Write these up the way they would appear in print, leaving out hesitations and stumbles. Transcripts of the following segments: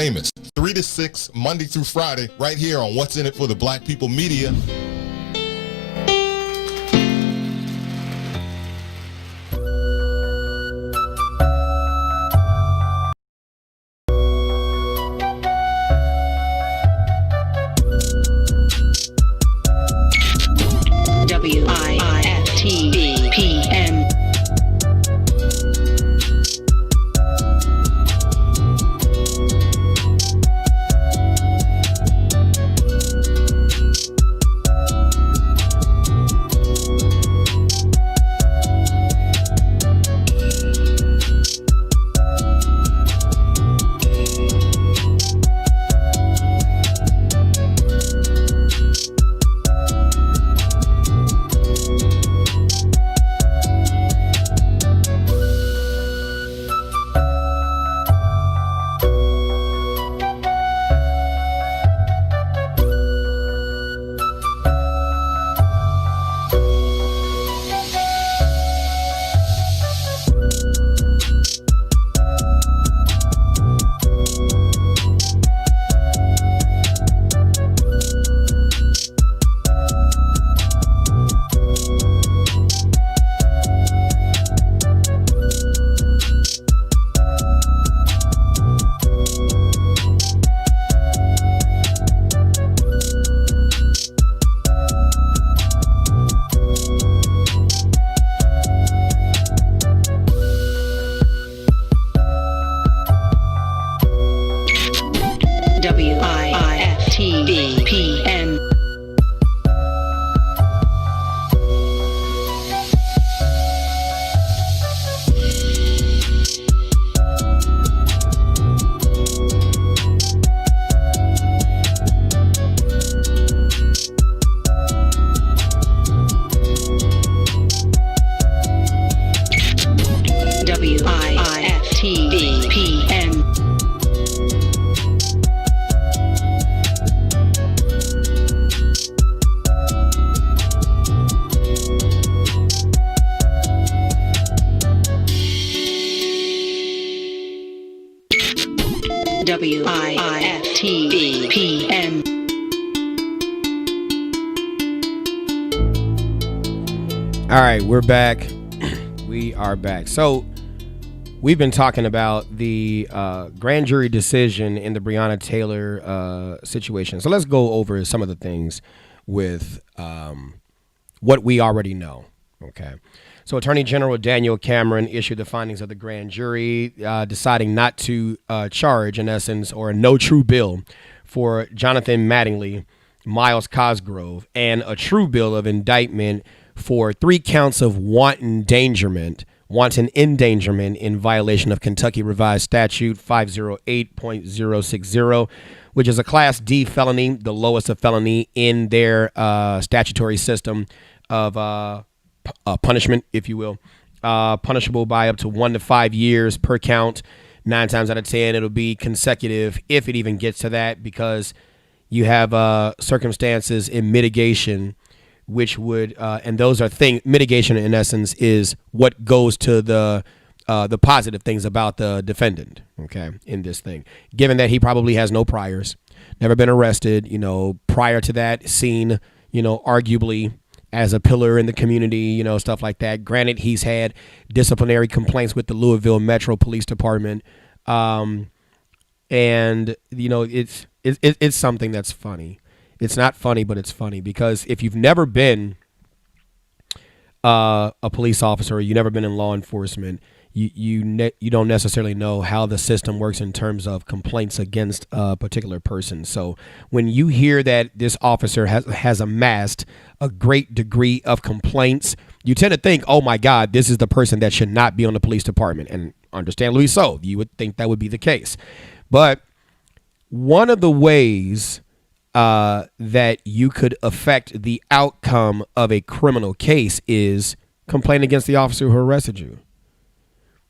Famous 3 to 6 Monday through Friday right here on What's in It for the Black People Media. WIIFTV-PM. WIIFTV-PM. WIIFTV-PM. WIIFTV-PM. All right, we're back. We are back. So we've been talking about the grand jury decision in the Breonna Taylor situation. So let's go over some of the things with what we already know. Okay. So Attorney General Daniel Cameron issued the findings of the grand jury, deciding not to charge, in essence, or a no true bill for Jonathan Mattingly, Miles Cosgrove, and a true bill of indictment for 3 counts of wanton endangerment in violation of Kentucky Revised Statute 508.060, which is a Class D felony, the lowest of felony in their statutory system of punishment, if you will, punishable by up to 1 to 5 years per count. 9 times out of 10, it'll be consecutive if it even gets to that, because you have circumstances in mitigation, which would, and those are mitigation in essence is what goes to the positive things about the defendant, okay, in this thing. Given that he probably has no priors, never been arrested, prior to that, seen, arguably as a pillar in the community, stuff like that. Granted, he's had disciplinary complaints with the Louisville Metro Police Department. And, it's something that's funny. It's not funny, but it's funny because if you've never been a police officer, or you've never been in law enforcement, you don't necessarily know how the system works in terms of complaints against a particular person. So when you hear that this officer has amassed a great degree of complaints, you tend to think, oh my God, this is the person that should not be on the police department. And understandably so, you would think that would be the case. But one of the ways that you could affect the outcome of a criminal case is complain against the officer who arrested you.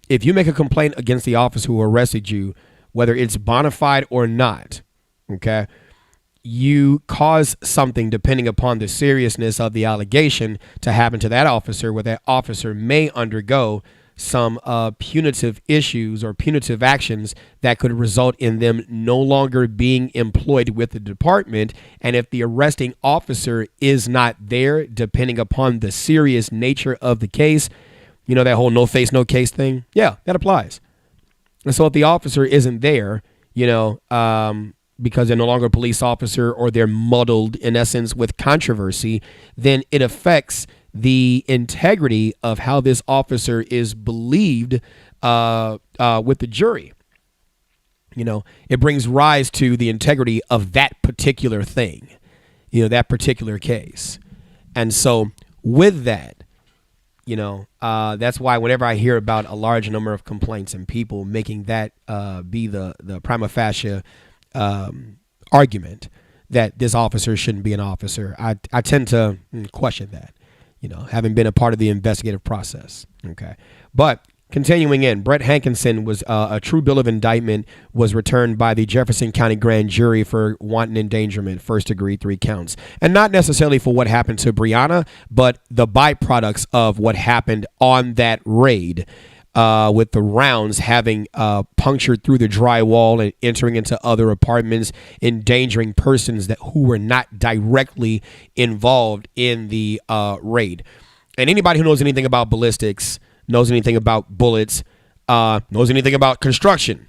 If you make a complaint against the officer who arrested you, whether it's bona fide or not, okay, you cause something, depending upon the seriousness of the allegation, to happen to that officer, where that officer may undergo some punitive issues or punitive actions that could result in them no longer being employed with the department. And if the arresting officer is not there, depending upon the serious nature of the case, you know, that whole no face, no case thing. Yeah, that applies. And so if the officer isn't there, you know, because they're no longer a police officer or they're muddled in essence with controversy, then it affects the integrity of how this officer is believed with the jury. You know, it brings rise to the integrity of that particular thing, you know, that particular case. And so with that, you know, that's why whenever I hear about a large number of complaints and people making that be the prima facie argument that this officer shouldn't be an officer, I tend to question that, you know, having been a part of the investigative process. Okay. But continuing in, Brett Hankinson was a true bill of indictment was returned by the Jefferson County grand jury for wanton endangerment, first degree, 3 counts. And not necessarily for what happened to Breonna, but the byproducts of what happened on that raid, with the rounds having punctured through the drywall and entering into other apartments, endangering persons who were not directly involved in the raid. And anybody who knows anything about ballistics, knows anything about bullets, knows anything about construction,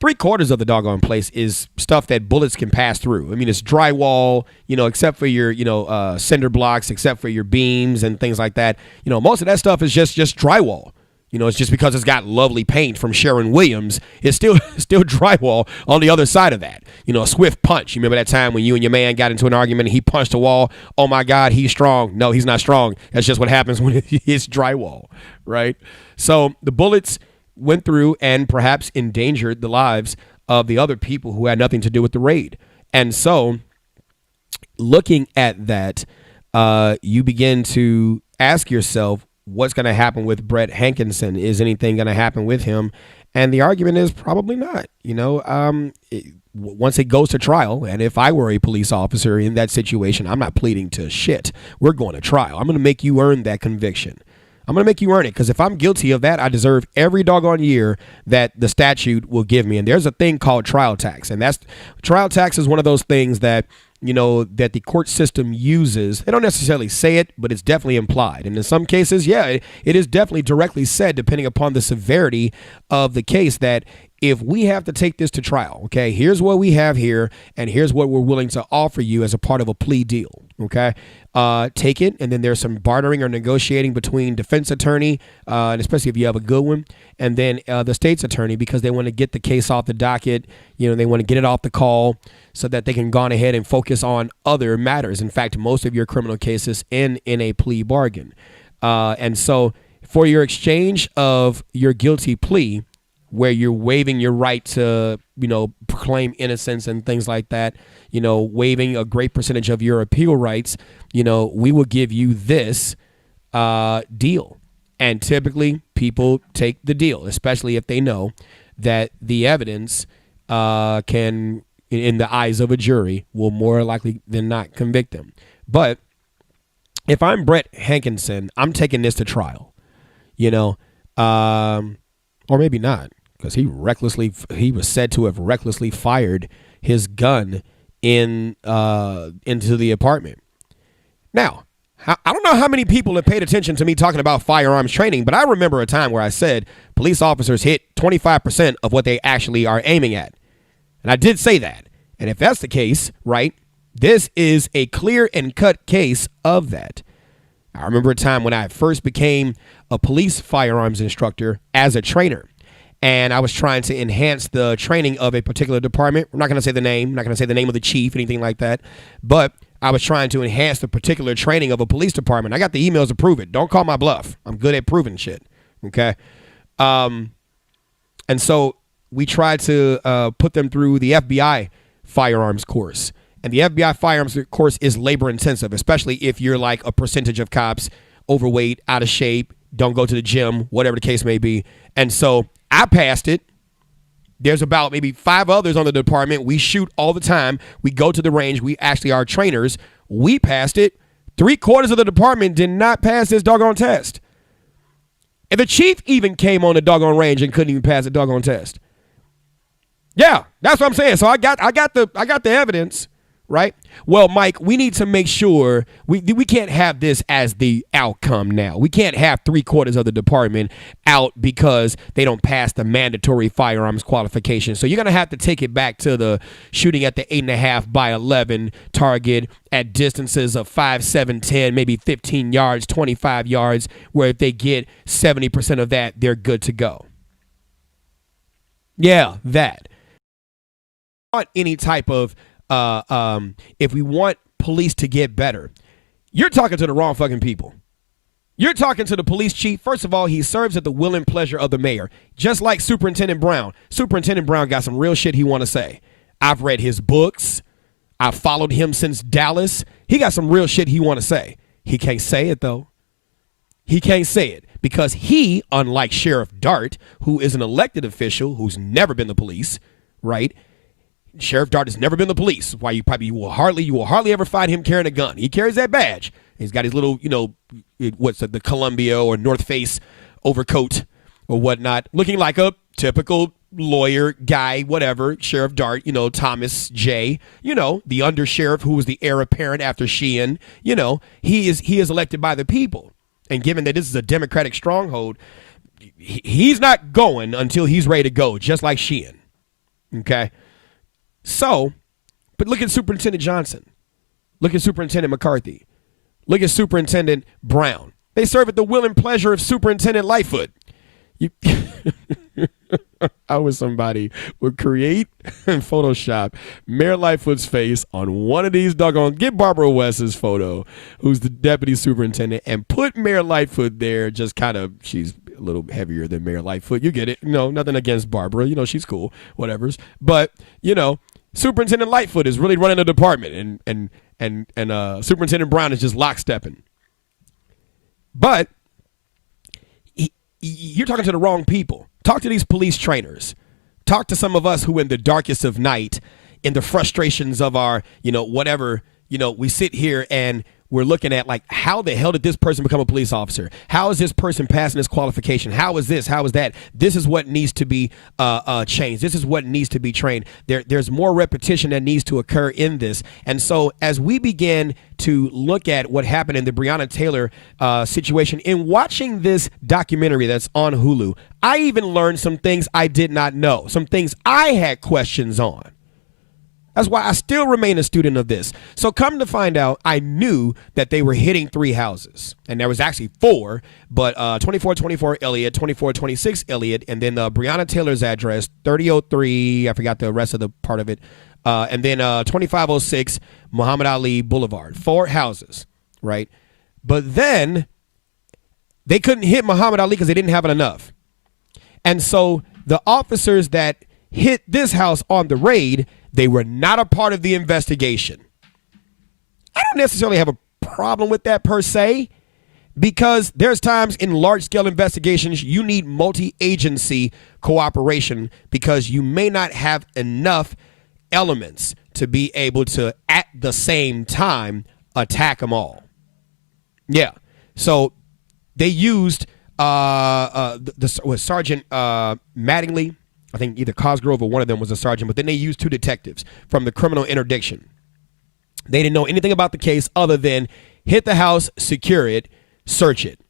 3/4 of the doggone place is stuff that bullets can pass through. I mean, it's drywall, you know, except for your, you know, cinder blocks, except for your beams and things like that. You know, most of that stuff is just drywall. You know, it's just because it's got lovely paint from Sharon Williams. It's still drywall on the other side of that. You know, a swift punch. You remember that time when you and your man got into an argument and he punched a wall? Oh, my God, he's strong. No, he's not strong. That's just what happens when it's drywall, right? So the bullets went through and perhaps endangered the lives of the other people who had nothing to do with the raid. And so looking at that, you begin to ask yourself, what's going to happen with Brett Hankinson? Is anything going to happen with him? And the argument is probably not. You know, once it goes to trial, and if I were a police officer in that situation, I'm not pleading to shit. We're going to trial. I'm going to make you earn that conviction. I'm going to make you earn it, because if I'm guilty of that, I deserve every doggone year that the statute will give me. And there's a thing called trial tax, and that's trial tax is one of those things that, you know, that the court system uses. They don't necessarily say it, but it's definitely implied. And in some cases, yeah, it is definitely directly said, depending upon the severity of the case, that if we have to take this to trial, okay, here's what we have here, and here's what we're willing to offer you as a part of a plea deal, okay? Take it, and then there's some bartering or negotiating between defense attorney, and especially if you have a good one, and then the state's attorney, because they want to get the case off the docket. You know, they want to get it off the call so that they can go on ahead and focus on other matters. In fact, most of your criminal cases end in a plea bargain. And so for your exchange of your guilty plea, where you're waiving your right to, you know, proclaim innocence and things like that, you know, waiving a great percentage of your appeal rights, you know, we will give you this deal. And typically people take the deal, especially if they know that the evidence can, in the eyes of a jury, will more likely than not convict them. But if I'm Brett Hankinson, I'm taking this to trial, you know, or maybe not. Because he was said to have recklessly fired his gun into the apartment. Now, I don't know how many people have paid attention to me talking about firearms training, but I remember a time where I said police officers hit 25% of what they actually are aiming at. And I did say that. And if that's the case, right, this is a clear and cut case of that. I remember a time when I first became a police firearms instructor as a trainer. And I was trying to enhance the training of a particular department. I'm not going to say the name. I'm not going to say the name of the chief, anything like that. But I was trying to enhance the particular training of a police department. I got the emails to prove it. Don't call my bluff. I'm good at proving shit. Okay. And so we tried to put them through the FBI firearms course. And the FBI firearms course is labor intensive, especially if you're like a percentage of cops, overweight, out of shape, don't go to the gym, whatever the case may be. And so I passed it. There's about maybe 5 others on the department. We shoot all the time. We go to the range. We actually are trainers. We passed it. 3/4 of the department did not pass this doggone test. And the chief even came on the doggone range and couldn't even pass the doggone test. Yeah, that's what I'm saying. So I got the evidence, right? Well, Mike, we need to make sure we can't have this as the outcome now. We can't have 3/4 of the department out because they don't pass the mandatory firearms qualification. So you're going to have to take it back to the shooting at the 8.5 by 11 target at distances of 5, 7, 10, maybe 15 yards, 25 yards, where if they get 70% of that, they're good to go. Yeah, that. Want any type of if we want police to get better, you're talking to the wrong fucking people. You're talking to the police chief. First of all, he serves at the will and pleasure of the mayor, just like Superintendent Brown. Superintendent Brown got some real shit he want to say. I've read his books. I've followed him since Dallas. He got some real shit he want to say. He can't say it though. He can't say it because he, unlike Sheriff Dart, who is an elected official who's never been the police, right? Sheriff Dart has never been the police. Why you will hardly ever find him carrying a gun. He carries that badge. He's got his little, the Columbia or North Face overcoat or whatnot, looking like a typical lawyer guy, whatever. Sheriff Dart, Thomas J, the undersheriff who was the heir apparent after Sheehan. He is elected by the people. And given that this is a Democratic stronghold, he's not going until he's ready to go, just like Sheehan. Okay. So, but look at Superintendent Johnson. Look at Superintendent McCarthy. Look at Superintendent Brown. They serve at the will and pleasure of Superintendent Lightfoot. I wish somebody would create and Photoshop Mayor Lightfoot's face on one of these doggone, get Barbara West's photo, who's the deputy superintendent, and put Mayor Lightfoot there, just kind of, she's a little heavier than Mayor Lightfoot. You get it. Nothing against Barbara. She's cool, whatever's. But, Superintendent Lightfoot is really running the department, and Superintendent Brown is just lockstepping. But you're talking to the wrong people. Talk to these police trainers. Talk to some of us who in the darkest of night, in the frustrations of our, whatever, we sit here and we're looking at like, how the hell did this person become a police officer? How is this person passing this qualification? How is this? How is that? This is what needs to be changed. This is what needs to be trained. There's more repetition that needs to occur in this. And so as we begin to look at what happened in the Breonna Taylor situation, in watching this documentary that's on Hulu, I even learned some things I did not know, some things I had questions on. That's why I still remain a student of this. So come to find out, I knew that they were hitting 3 houses. And there was actually 4, but 2424 Elliott, 2426 Elliott, and then Breonna Taylor's address, 3003, I forgot the rest of the part of it, and then 2506 Muhammad Ali Boulevard. 4 houses, right? But then they couldn't hit Muhammad Ali because they didn't have it enough. And so the officers that hit this house on the raid, they were not a part of the investigation. I don't necessarily have a problem with that per se, because there's times in large-scale investigations you need multi-agency cooperation because you may not have enough elements to be able to, at the same time, attack them all. Yeah. So they used Sergeant Mattingly. I think either Cosgrove or one of them was a sergeant, but then they used 2 detectives from the criminal interdiction. They didn't know anything about the case other than hit the house, secure it, search it.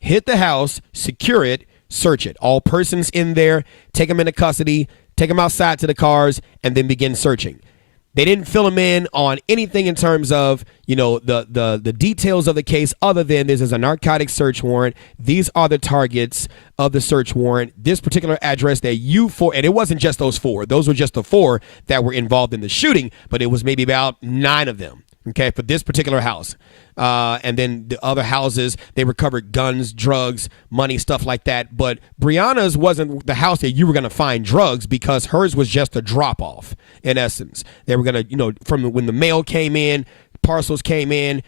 Hit the house, secure it, search it. All persons in there, take them into custody, take them outside to the cars, and then begin searching. They didn't fill them in on anything in terms of, the details of the case other than this is a narcotic search warrant. These are the targets of the search warrant. This particular address that and it wasn't just those 4. Those were just the 4 that were involved in the shooting, but it was maybe about 9 of them, okay, for this particular house. And then the other houses, they recovered guns, drugs, money, stuff like that. But Breonna's wasn't the house that you were going to find drugs because hers was just a drop-off, in essence. They were going to, from when the mail came in, parcels came in,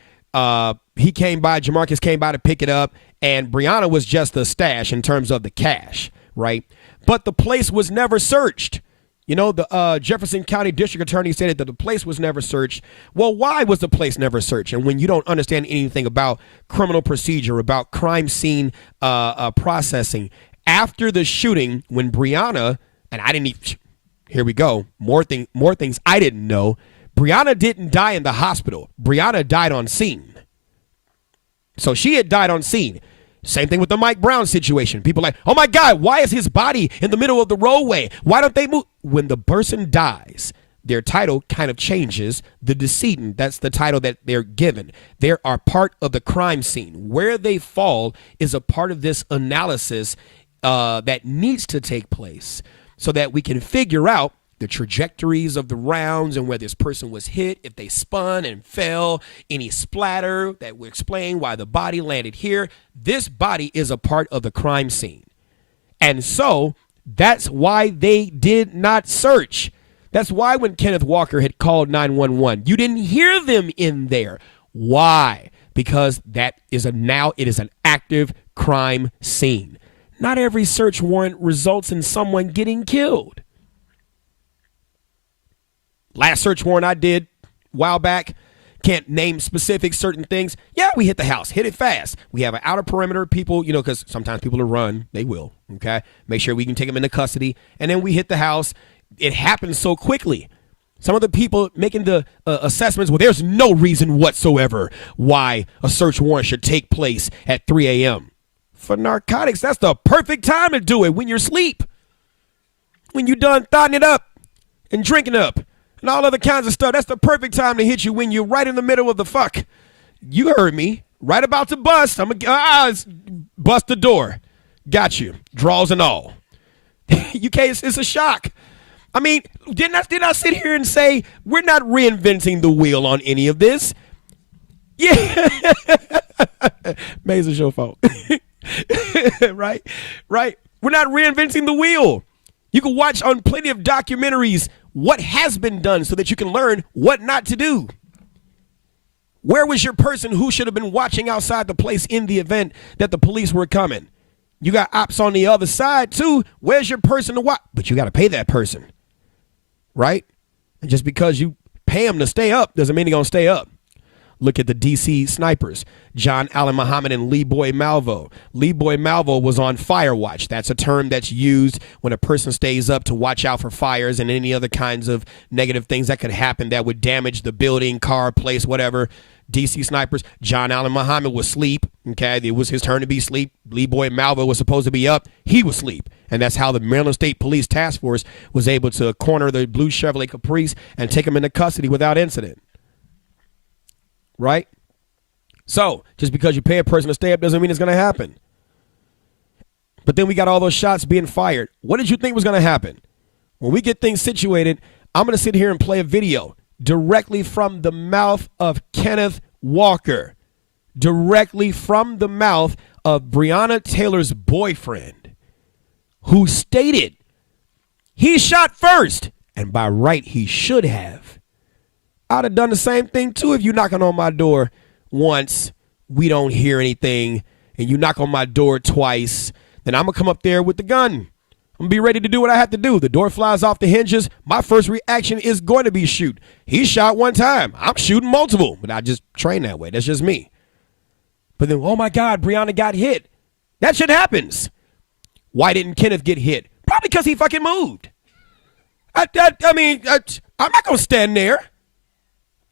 he came by, Jamarcus came by to pick it up, and Breonna was just a stash in terms of the cash, right? But the place was never searched. You know, the Jefferson County District Attorney said that the place was never searched. Well, why was the place never searched? And when you don't understand anything about criminal procedure, about crime scene processing, after the shooting, when Breonna, and I didn't even, here we go, more things I didn't know. Breonna didn't die in the hospital. Breonna died on scene. So she had died on scene. Same thing with the Mike Brown situation. People are like, oh my God, why is his body in the middle of the roadway? Why don't they move? When the person dies, their title kind of changes. The decedent, that's the title that they're given. They are part of the crime scene. Where they fall is a part of this analysis that needs to take place so that we can figure out the trajectories of the rounds and where this person was hit, if they spun and fell, any splatter that will explain why the body landed here. This body is a part of the crime scene. And so that's why they did not search. That's why when Kenneth Walker had called 911, you didn't hear them in there. Why? Because it is an active crime scene. Not every search warrant results in someone getting killed. Last search warrant I did a while back, can't name specific certain things. Yeah, we hit the house, hit it fast. We have an outer perimeter, people, because sometimes people will run. They will, okay? Make sure we can take them into custody. And then we hit the house. It happens so quickly. Some of the people making the assessments, well, there's no reason whatsoever why a search warrant should take place at 3 a.m. For narcotics, that's the perfect time to do it, when you're asleep. When you're done thotting it up and drinking up. And all other kinds of stuff. That's the perfect time to hit you when you're right in the middle of the fuck. You heard me. Right about to bust. I'm going to bust the door. Got you. Draws and all. You can't, it's a shock. I mean, did I sit here and say we're not reinventing the wheel on any of this? Yeah. Maybe it's your fault. Right? We're not reinventing the wheel. You can watch on plenty of documentaries what has been done so that you can learn what not to do. Where was your person who should have been watching outside the place in the event that the police were coming? You got ops on the other side too. Where's your person to watch? But you got to pay that person, right? And just because you pay them to stay up doesn't mean they're going to stay up. Look at the DC snipers, John Allen Muhammad and Lee Boy Malvo. Lee Boy Malvo was on fire watch. That's a term that's used when a person stays up to watch out for fires and any other kinds of negative things that could happen that would damage the building, car, place, whatever. DC snipers, John Allen Muhammad was asleep. Okay, it was his turn to be asleep. Lee Boy Malvo was supposed to be up. He was asleep. And that's how the Maryland State Police Task Force was able to corner the blue Chevrolet Caprice and take him into custody without incident. Right? So, just because you pay a person to stay up doesn't mean it's going to happen. But then we got all those shots being fired. What did you think was going to happen? When we get things situated, I'm going to sit here and play a video directly from the mouth of Kenneth Walker. Directly from the mouth of Breonna Taylor's boyfriend, who stated he shot first, and by right he should have. I'd have done the same thing too if you knocking on my door once, we don't hear anything, and you knock on my door twice, then I'm going to come up there with the gun. I'm going to be ready to do what I have to do. The door flies off the hinges. My first reaction is going to be shoot. He shot one time. I'm shooting multiple, but I just train that way. That's just me. But then, oh my God, Breonna got hit. That shit happens. Why didn't Kenneth get hit? Probably because he fucking moved. I'm not going to stand there.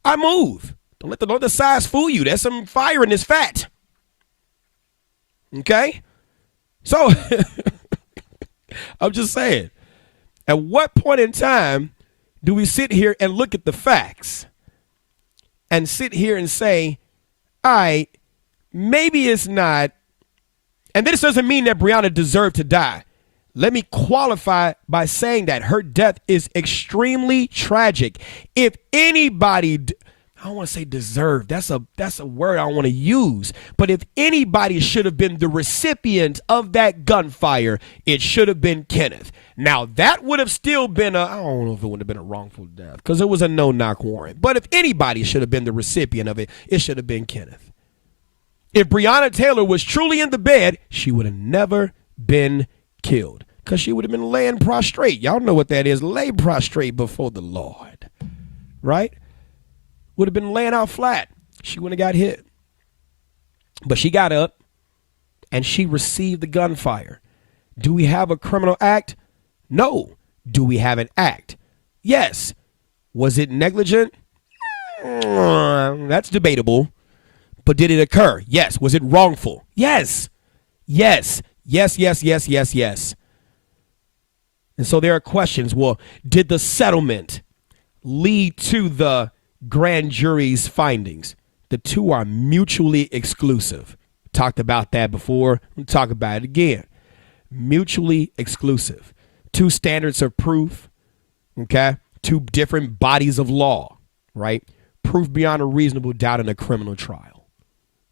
I move. Don't let the size fool you. There's some fire in this fat. Okay? So, I'm just saying, at what point in time do we sit here and look at the facts and sit here and say, all right, maybe it's not, and this doesn't mean that Breonna deserved to die. Let me qualify by saying that her death is extremely tragic. If anybody, I don't want to say deserved, that's a word I don't want to use, but if anybody should have been the recipient of that gunfire, it should have been Kenneth. Now, that would have still been I don't know if it would have been a wrongful death because it was a no-knock warrant. But if anybody should have been the recipient of it, it should have been Kenneth. If Breonna Taylor was truly in the bed, she would have never been killed. because she would have been laying prostrate. Y'all know what that is. Lay prostrate before the Lord, right? Would have been laying out flat. She wouldn't have got hit. But she got up and she received the gunfire. Do we have a criminal act? No. Do we have an act? Yes. Was it negligent? That's debatable. But did it occur? Yes. Was it wrongful? Yes. Yes. Yes, yes, yes, yes, yes. And so there are questions. Well, did the settlement lead to the grand jury's findings? The two are mutually exclusive. Talked about that before. We'll talk about it again. Mutually exclusive. Two standards of proof, okay? Two different bodies of law, right? Proof beyond a reasonable doubt in a criminal trial.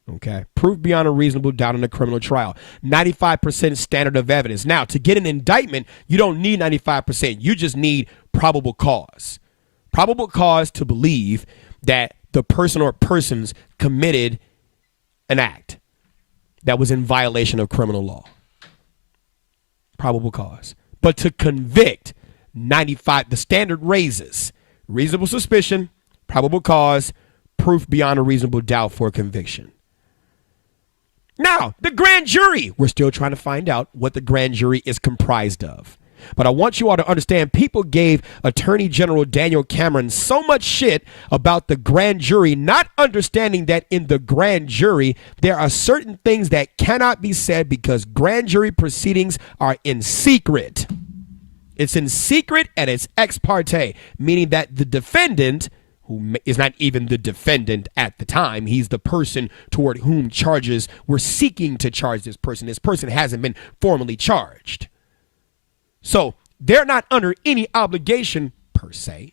Okay, proof beyond a reasonable doubt in a criminal trial. 95% standard of evidence. Now, to get an indictment, you don't need 95%. You just need probable cause. Probable cause to believe that the person or persons committed an act that was in violation of criminal law. Probable cause. But to convict, 95, the standard raises reasonable suspicion, probable cause, proof beyond a reasonable doubt for conviction. Now, the grand jury, we're still trying to find out what the grand jury is comprised of. But I want you all to understand, people gave Attorney General Daniel Cameron so much shit about the grand jury, not understanding that in the grand jury, there are certain things that cannot be said because grand jury proceedings are in secret. It's in secret and it's ex parte, meaning that the defendant, who is not even the defendant at the time, he's the person toward whom charges were seeking to charge this person. This person hasn't been formally charged. So they're not under any obligation, per se,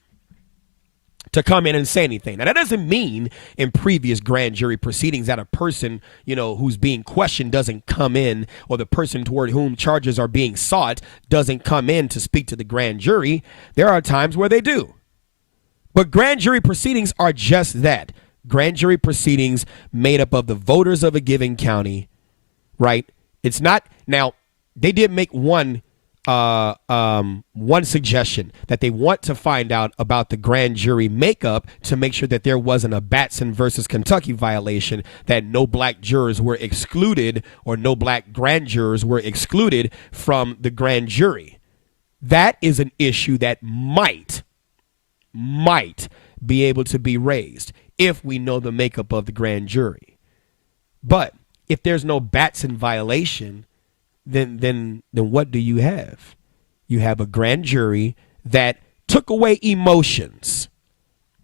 to come in and say anything. Now, that doesn't mean in previous grand jury proceedings that a person, who's being questioned doesn't come in, or the person toward whom charges are being sought doesn't come in to speak to the grand jury. There are times where they do. But grand jury proceedings are just that. Grand jury proceedings made up of the voters of a given county, right? It's not, now, they did make one suggestion that they want to find out about the grand jury makeup to make sure that there wasn't a Batson versus Kentucky violation, that no black jurors were excluded or no black grand jurors were excluded from the grand jury. That is an issue that might be able to be raised if we know the makeup of the grand jury. But if there's no Batson violation, then what do you have? You have a grand jury that took away emotions,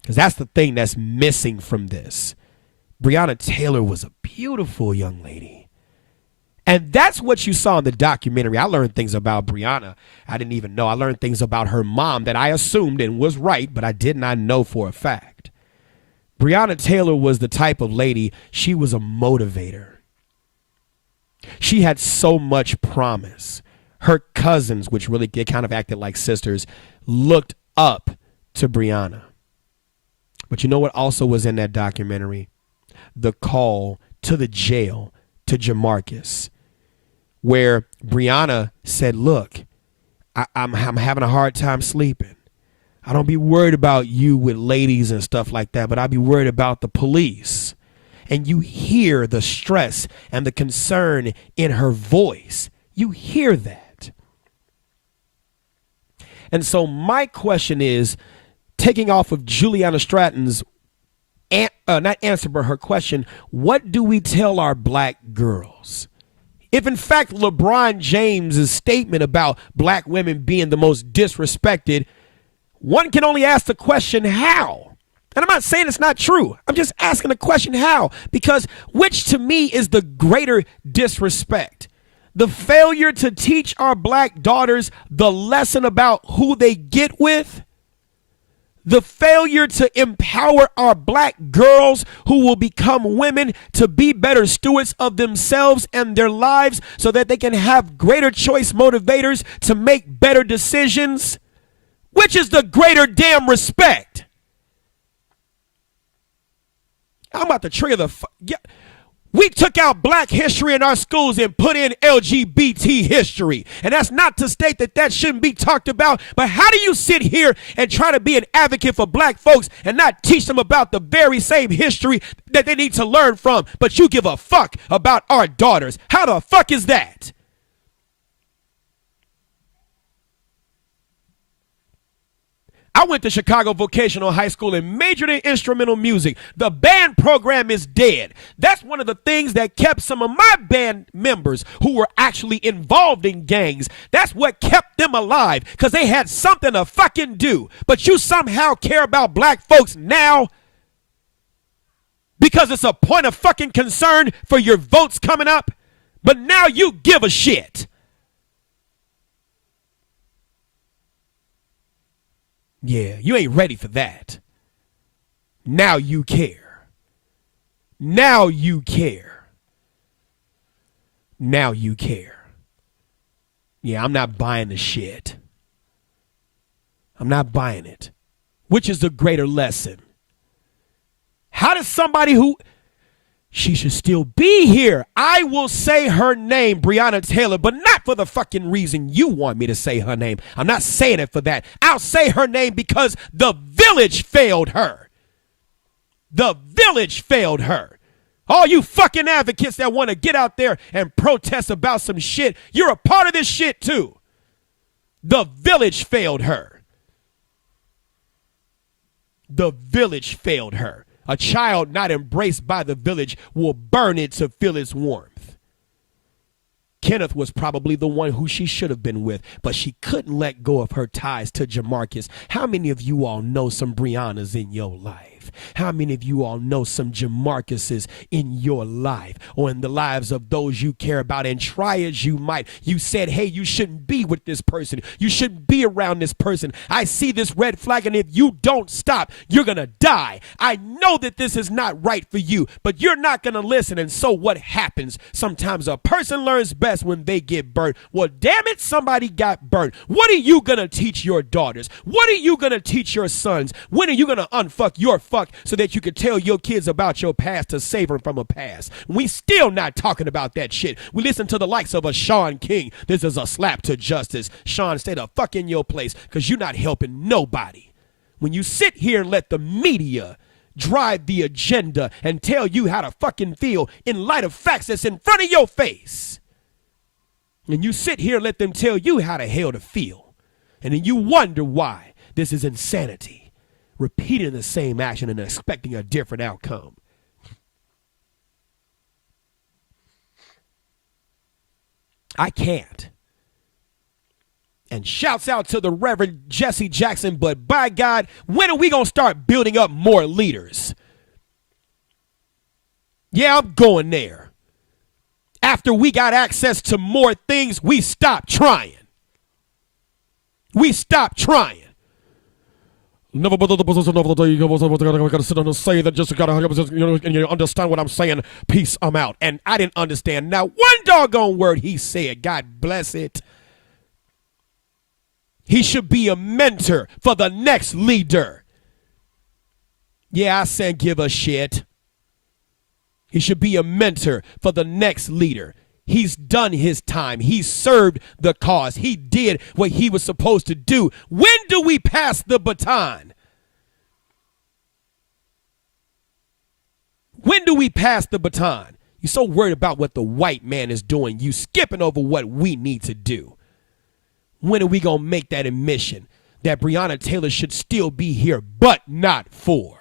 because that's the thing that's missing from this. Breonna Taylor was a beautiful young lady. And that's what you saw in the documentary. I learned things about Breonna I didn't even know. I learned things about her mom that I assumed and was right, but I did not know for a fact. Breonna Taylor was the type of lady, she was a motivator. She had so much promise. Her cousins, which really they kind of acted like sisters, looked up to Breonna. But you know what also was in that documentary? The call to the jail to Jamarcus, where Breonna said, look, I'm having a hard time sleeping. I don't be worried about you with ladies and stuff like that, but I be worried about the police. And you hear the stress and the concern in her voice. You hear that. And so my question is, taking off of Juliana Stratton's not answer, but her question, what do we tell our black girls? If in fact LeBron James's statement about black women being the most disrespected, one can only ask the question, how? And I'm not saying it's not true. I'm just asking the question, how? Because which to me is the greater disrespect? The failure to teach our black daughters the lesson about who they get with? The failure to empower our black girls who will become women to be better stewards of themselves and their lives so that they can have greater choice motivators to make better decisions? Which is the greater damn respect? I'm about to trigger We took out black history in our schools and put in LGBT history. And that's not to state that that shouldn't be talked about, but how do you sit here and try to be an advocate for black folks and not teach them about the very same history that they need to learn from, but you give a fuck about our daughters? How the fuck is that? I went to Chicago Vocational High School and majored in instrumental music. The band program is dead. That's one of the things that kept some of my band members who were actually involved in gangs. That's what kept them alive, because they had something to fucking do. But you somehow care about black folks now because it's a point of fucking concern for your votes coming up. But now you give a shit. Yeah, you ain't ready for that. Now you care. Now you care. Now you care. Yeah, I'm not buying the shit. I'm not buying it. Which is the greater lesson? How does somebody who... She should still be here. I will say her name, Breonna Taylor, but not for the fucking reason you want me to say her name. I'm not saying it for that. I'll say her name because the village failed her. The village failed her. All you fucking advocates that want to get out there and protest about some shit, you're a part of this shit too. The village failed her. The village failed her. A child not embraced by the village will burn it to feel its warmth. Kenneth was probably the one who she should have been with, but she couldn't let go of her ties to Jamarcus. How many of you all know some Briannas in your life? How many of you all know some Jamarcuses in your life or in the lives of those you care about? And try as you might, you said, hey, you shouldn't be with this person. You shouldn't be around this person. I see this red flag, and if you don't stop, you're going to die. I know that this is not right for you, but you're not going to listen. And so what happens? Sometimes a person learns best when they get burnt. Well, damn it, somebody got burnt. What are you going to teach your daughters? What are you going to teach your sons? When are you going to unfuck your fuck so that you can tell your kids about your past to save them from a past? We still not talking about that shit. We listen to the likes of a Sean King. This is a slap to justice. Sean, stay the fuck in your place, because you're not helping nobody. When you sit here and let the media drive the agenda and tell you how to fucking feel in light of facts that's in front of your face, and you sit here and let them tell you how the hell to feel, and then you wonder why this is insanity, repeating the same action and expecting a different outcome. I can't. And shouts out to the Reverend Jesse Jackson, but by God, when are we going to start building up more leaders? Yeah, I'm going there. After we got access to more things, we stopped trying. We stopped trying. Never but another day. You gotta sit down and say that. Just gotta, and you understand what I'm saying. Peace. I'm out. And I didn't understand now one doggone word he said. God bless it. He should be a mentor for the next leader. Yeah, I said give a shit. He should be a mentor for the next leader. He's done his time. He served the cause. He did what he was supposed to do. When do we pass the baton? When do we pass the baton? You're so worried about what the white man is doing. You skipping over what we need to do. When are we going to make that admission that Breonna Taylor should still be here, but not for?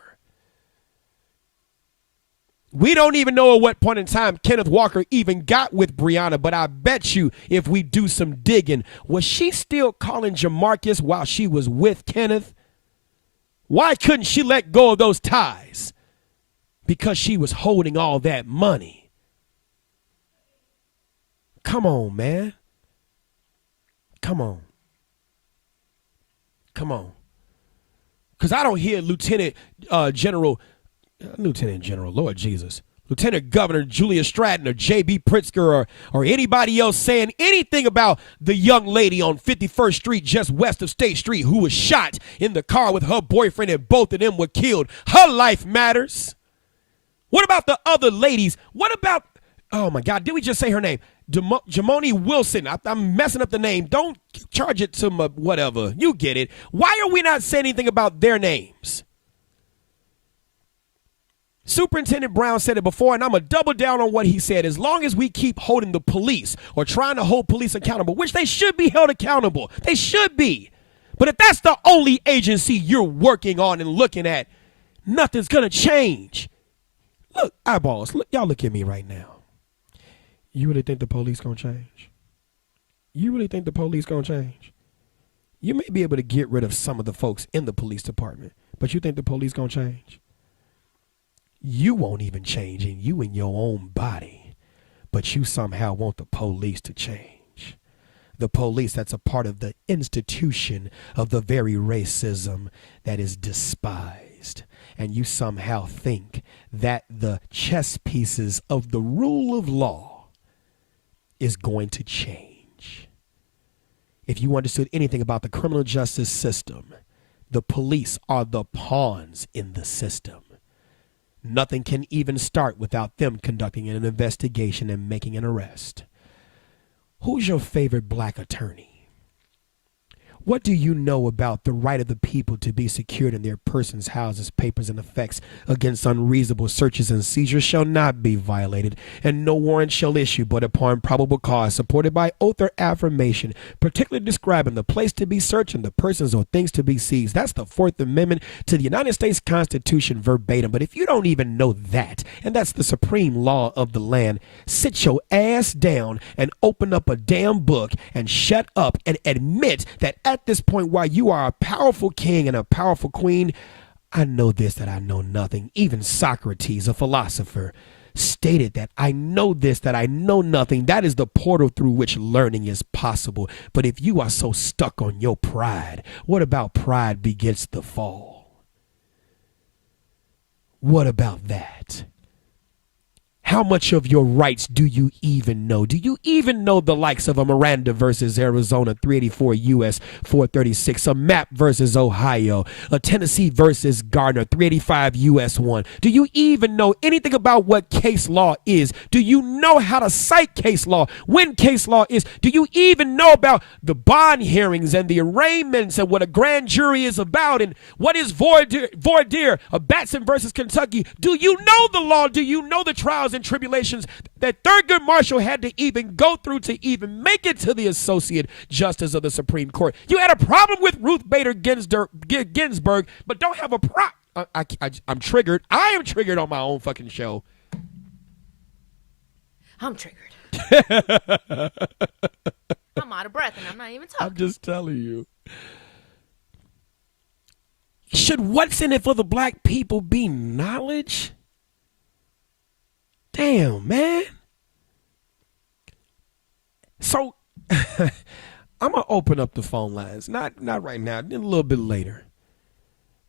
We don't even know at what point in time Kenneth Walker even got with Breonna, but I bet you if we do some digging, was she still calling Jamarcus while she was with Kenneth? Why couldn't she let go of those ties? Because she was holding all that money. Come on, man. Come on. Come on. Because I don't hear Lieutenant General, Lord Jesus, Lieutenant Governor Julia Stratton or J.B. Pritzker or anybody else saying anything about the young lady on 51st Street just west of State Street who was shot in the car with her boyfriend and both of them were killed. Her life matters. What about the other ladies? What about, oh my God, did we just say her name? Jamoni Wilson. I'm messing up the name. Don't charge it to my whatever. You get it. Why are we not saying anything about their names? Superintendent Brown said it before, and I'm going to double down on what he said. As long as we keep holding the police or trying to hold police accountable, which they should be held accountable. They should be. But if that's the only agency you're working on and looking at, nothing's going to change. Look, eyeballs, look, y'all look at me right now. You really think the police going to change? You really think the police going to change? You may be able to get rid of some of the folks in the police department, but you think the police going to change? You won't even change in you in your own body, but you somehow want the police to change. The police, that's a part of the institution of the very racism that is despised. And you somehow think that the chess pieces of the rule of law is going to change. If you understood anything about the criminal justice system, the police are the pawns in the system. Nothing can even start without them conducting an investigation and making an arrest. Who's your favorite black attorney? What do you know about the right of the people to be secured in their persons, houses, papers, and effects against unreasonable searches and seizures shall not be violated, and no warrant shall issue but upon probable cause, supported by oath or affirmation, particularly describing the place to be searched and the persons or things to be seized. That's the Fourth Amendment to the United States Constitution verbatim. But if you don't even know that, and that's the supreme law of the land, sit your ass down and open up a damn book and shut up and admit that at this point, while you are a powerful king and a powerful queen, I know this, that I know nothing. Even Socrates, a philosopher, stated that I know this, that I know nothing. That is the portal through which learning is possible. But if you are so stuck on your pride, what about pride begets the fall? What about that? How much of your rights do you even know? Do you even know the likes of a Miranda versus Arizona 384 U.S. 436, a Mapp versus Ohio, a Tennessee versus Gardner 385 U.S. 1? Do you even know anything about what case law is? Do you know how to cite case law, when case law is? Do you even know about the bond hearings and the arraignments and what a grand jury is about and what is voir dire, a Batson versus Kentucky? Do you know the law? Do you know the trials and tribulations that Thurgood Marshall had to even go through to even make it to the Associate Justice of the Supreme Court? You had a problem with Ruth Bader Ginsburg, but don't have a I'm triggered. I am triggered on my own fucking show. I'm triggered. I'm out of breath and I'm not even talking. I'm just telling you. Should what's in it for the black people be knowledge? Damn, man. So I'm gonna open up the phone lines. Not right now, a little bit later.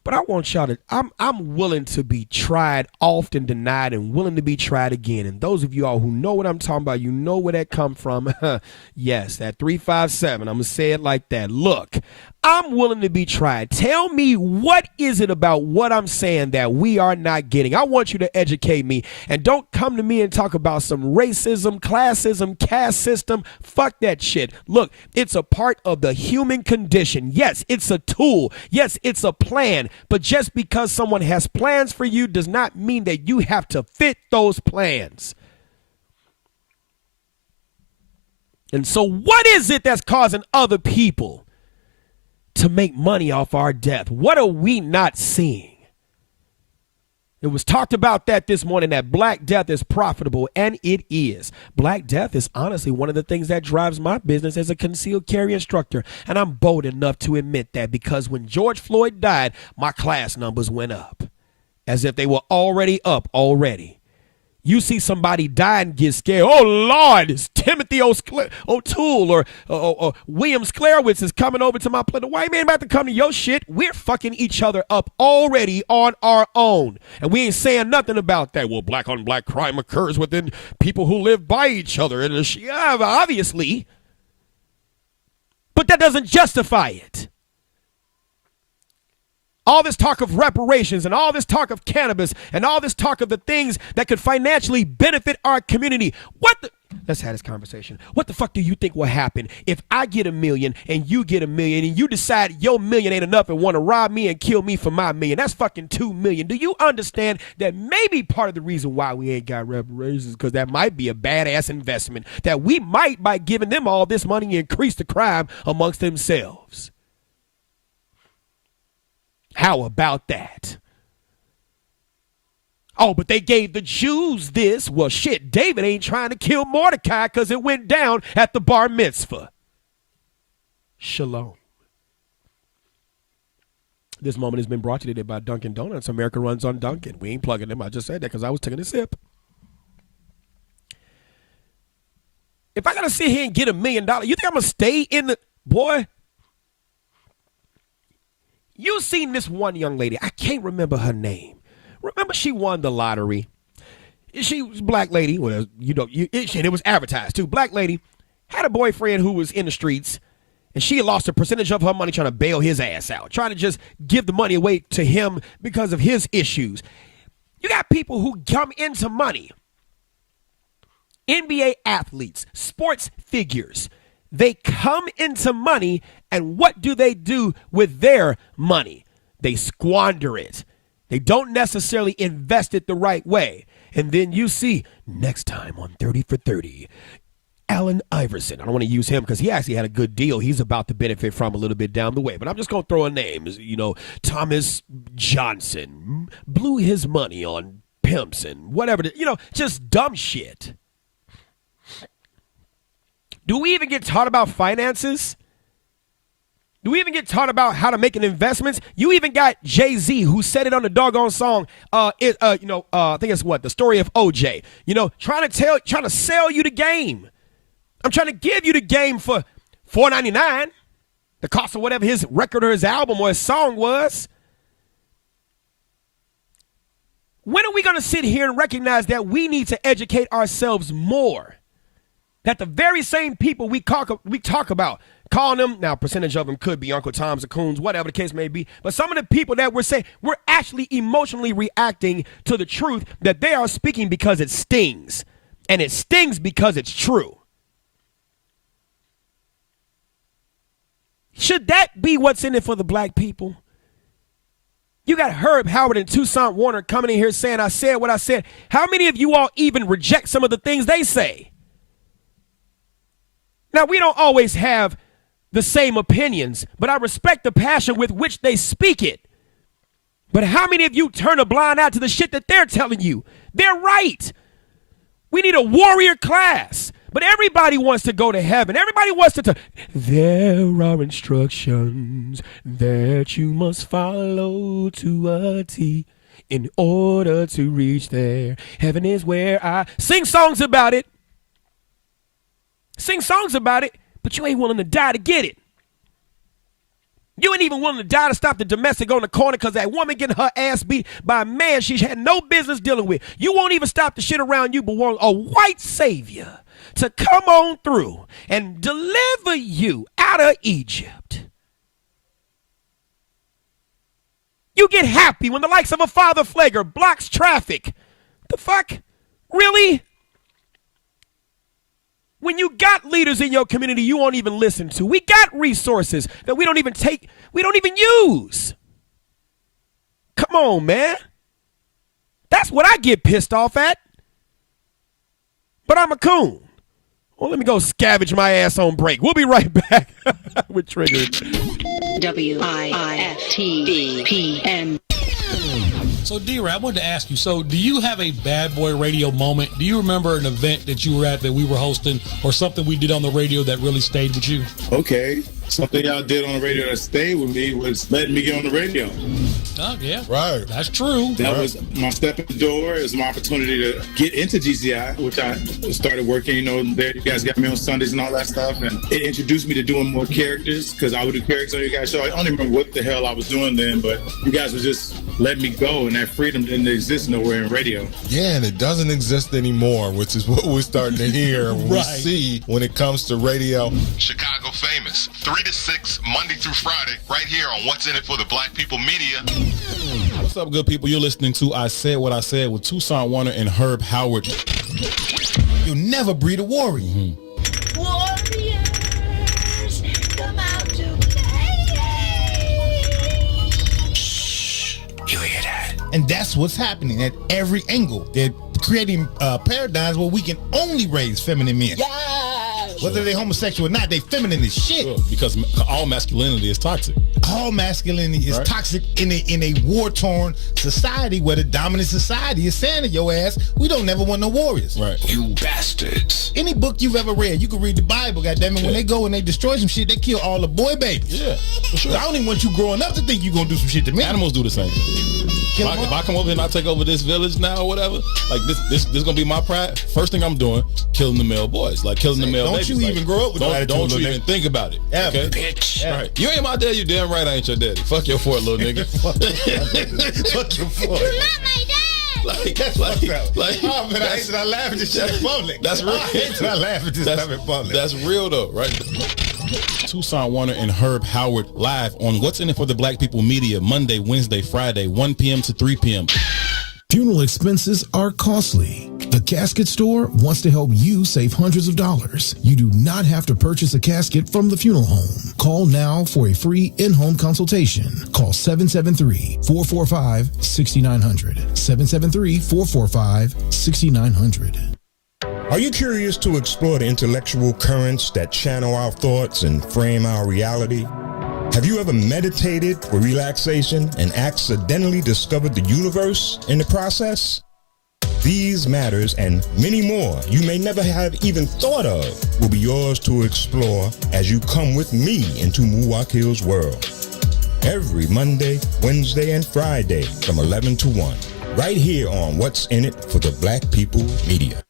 But I want y'all to, I'm willing to be tried, often denied, and willing to be tried again. And those of you all who know what I'm talking about, you know where that come from. Yes, that 357. I'm going to say it like that. Look, I'm willing to be tried. Tell me, what is it about what I'm saying that we are not getting? I want you to educate me. And don't come to me and talk about some racism, classism, caste system. Fuck that shit. Look, it's a part of the human condition. Yes, it's a tool. Yes, it's a plan. But just because someone has plans for you does not mean that you have to fit those plans. And so what is it that's causing other people to make money off our death? What are we not seeing? It was talked about that this morning, that Black death is profitable, and it is. Black death is honestly one of the things that drives my business as a concealed carry instructor. And I'm bold enough to admit that, because when George Floyd died, my class numbers went up as if they were already up already. You see somebody die and get scared. Oh, Lord, it's Timothy O'Toole or William Sklarowitz is coming over to my place. The white man about to come to your shit. We're fucking each other up already on our own. And we ain't saying nothing about that. Well, black on black crime occurs within people who live by each other. And yeah, obviously. But that doesn't justify it. all this talk of reparations and all this talk of cannabis and all this talk of the things that could financially benefit our community. Let's have this conversation. What the fuck do you think will happen if I get $1 million and you get $1 million and you decide your $1 million ain't enough and want to rob me and kill me for my $1 million? That's fucking $2 million. Do you understand that maybe part of the reason why we ain't got reparations is because that might be a badass investment that we might, by giving them all this money, increase the crime amongst themselves? How about that? Oh, but they gave the Jews this. Well, shit, David ain't trying to kill Mordecai because it went down at the bar mitzvah. Shalom. This moment has been brought to you today by Dunkin' Donuts. America runs on Dunkin'. We ain't plugging them. I just said that because I was taking a sip. If I got to sit here and get $1 million, you think I'm going to stay in the... Boy, you seen this one young lady. I can't remember her name. Remember, she won the lottery. She was a black lady. Well, and it was advertised too. Black lady had a boyfriend who was in the streets, and she had lost a percentage of her money trying to bail his ass out, trying to just give the money away to him because of his issues. You got people who come into money. NBA athletes, sports figures. They come into money, and what do they do with their money? They squander it. They don't necessarily invest it the right way. And then you see, next time on 30 for 30, Allen Iverson. I don't want to use him because he actually had a good deal he's about to benefit from a little bit down the way. But I'm just going to throw a name. Thomas Johnson blew his money on pimps and whatever. Just dumb shit. Do we even get taught about finances? Do we even get taught about how to make an investments? You even got Jay-Z who said it on the doggone song. I think it's the story of OJ. Trying to sell you the game. I'm trying to give you the game for $4.99, the cost of whatever his record or his album or his song was. When are we going to sit here and recognize that we need to educate ourselves more? That the very same people we talk about, calling them, now percentage of them could be Uncle Toms or Coons, whatever the case may be, but some of the people that we're saying, we're actually emotionally reacting to the truth that they are speaking because it stings. And it stings because it's true. Should that be what's in it for the black people? You got Herb Howard and Toussaint Warner coming in here saying, I said what I said. How many of you all even reject some of the things they say? Now, we don't always have the same opinions, but I respect the passion with which they speak it. But how many of you turn a blind eye to the shit that they're telling you? They're right. We need a warrior class. But everybody wants to go to heaven. Everybody wants to. There are instructions that you must follow to a T in order to reach there. Heaven is where I sing songs about it. Sing songs about it, but you ain't willing to die to get it. You ain't even willing to die to stop the domestic on the corner because that woman getting her ass beat by a man she had no business dealing with. You won't even stop the shit around you, but want a white savior to come on through and deliver you out of Egypt. You get happy when the likes of a Father Flagger blocks traffic. The fuck? Really? When you got leaders in your community you won't even listen to. We got resources that we don't even use. Come on, man. That's what I get pissed off at. But I'm a coon. Well, let me go scavenge my ass on break. We'll be right back with Triggered. WIFTBPN. So, D-Ray, I wanted to ask you, so do you have a bad boy radio moment? Do you remember an event that you were at that we were hosting or something we did on the radio that really stayed with you? Okay. Something y'all did on the radio that stayed with me was letting me get on the radio. Oh, yeah. Right. That's true. That was my step in the door. It was my opportunity to get into GCI, which I started working, there you guys got me on Sundays and all that stuff. And it introduced me to doing more characters because I would do characters on your guys' show. I don't even remember what the hell I was doing then, but you guys would just let me go, and that freedom didn't exist nowhere in radio. Yeah, and it doesn't exist anymore, which is what we're starting to hear and we Right. see when it comes to radio. Chicago famous. Famous, 3 to 6, Monday through Friday, right here on What's in It for the Black People Media. What's up, good people? You're listening to I Said What I Said with Tucson Warner and Herb Howard. You'll never breed a warrior. Mm-hmm. Warriors, come out to play. Shh, you hear that? And that's what's happening at every angle. They're creating paradigms where we can only raise feminine men. Yes. Whether they're homosexual or not, they feminine as shit. Sure, because all masculinity is toxic. All masculinity is Right. toxic in a war-torn society where the dominant society is saying to your ass, we don't never want no warriors. Right. You bastards. Any book you've ever read, you can read the Bible, goddammit. When they go and they destroy some shit, they kill all the boy babies. Yeah, for sure. I don't even want you growing up to think you're gonna do some shit to me. Animals do the same thing. If I come over here and I take over this village now or whatever, like this gonna be my pride. First thing I'm doing, killing the male boys, like killing the male Don't babies. you Like, even grow up with no attitude, Don't you little even nigga. think about it. Ever. Okay? Bitch. Ever. Right. You ain't my daddy, you damn right I ain't your daddy. Fuck your fort, little nigga. Fuck your fort. You're not my dad. Like, That's like, fucked up. like, Oh man, I hate that I laugh at this shit in public. That's real. I hate that I laugh at this stuff in public. That's real though, right? Tucson Warner and Herb Howard live on What's in It for the Black People Media, Monday, Wednesday, Friday, 1 p.m. to 3 p.m. Funeral expenses are costly. The Casket Store wants to help you save hundreds of dollars. You do not have to purchase a casket from the funeral home. Call now for a free in-home consultation. Call 773-445-6900. 773-445-6900. Are you curious to explore the intellectual currents that channel our thoughts and frame our reality? Have you ever meditated for relaxation and accidentally discovered the universe in the process? These matters and many more you may never have even thought of will be yours to explore as you come with me into Muwakil's world. Every Monday, Wednesday, and Friday from 11 to 1, right here on What's in It for the Black People Media.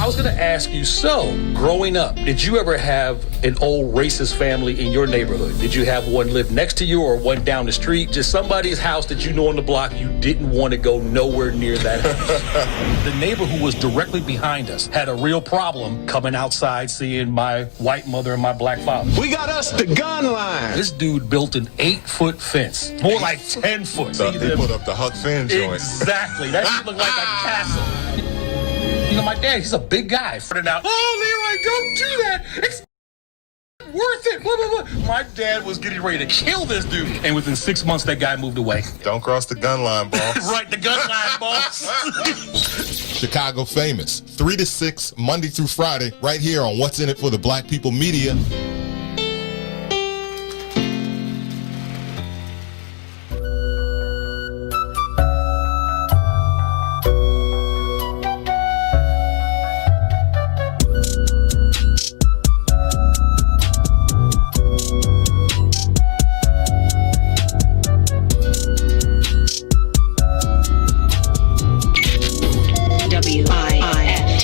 I was going to ask you, so growing up, did you ever have an old racist family in your neighborhood? Did you have one live next to you or one down the street? Just somebody's house that you know on the block, you didn't want to go nowhere near that house. The neighbor who was directly behind us had a real problem coming outside, seeing my white mother and my black father. We got us the gun line. This dude built an 8-foot fence, more like 10 foot. They put up the Huck Finn joint. Exactly. That shit looked like a castle. You know, my dad, he's a big guy. Out, oh, Leroy, don't do that. It's worth it. Blah, blah, blah. My dad was getting ready to kill this dude. And within 6 months, that guy moved away. Don't cross the gun line, boss. Right, the gun line, boss. Chicago Famous, 3 to 6, Monday through Friday, right here on What's in It for the Black People Media.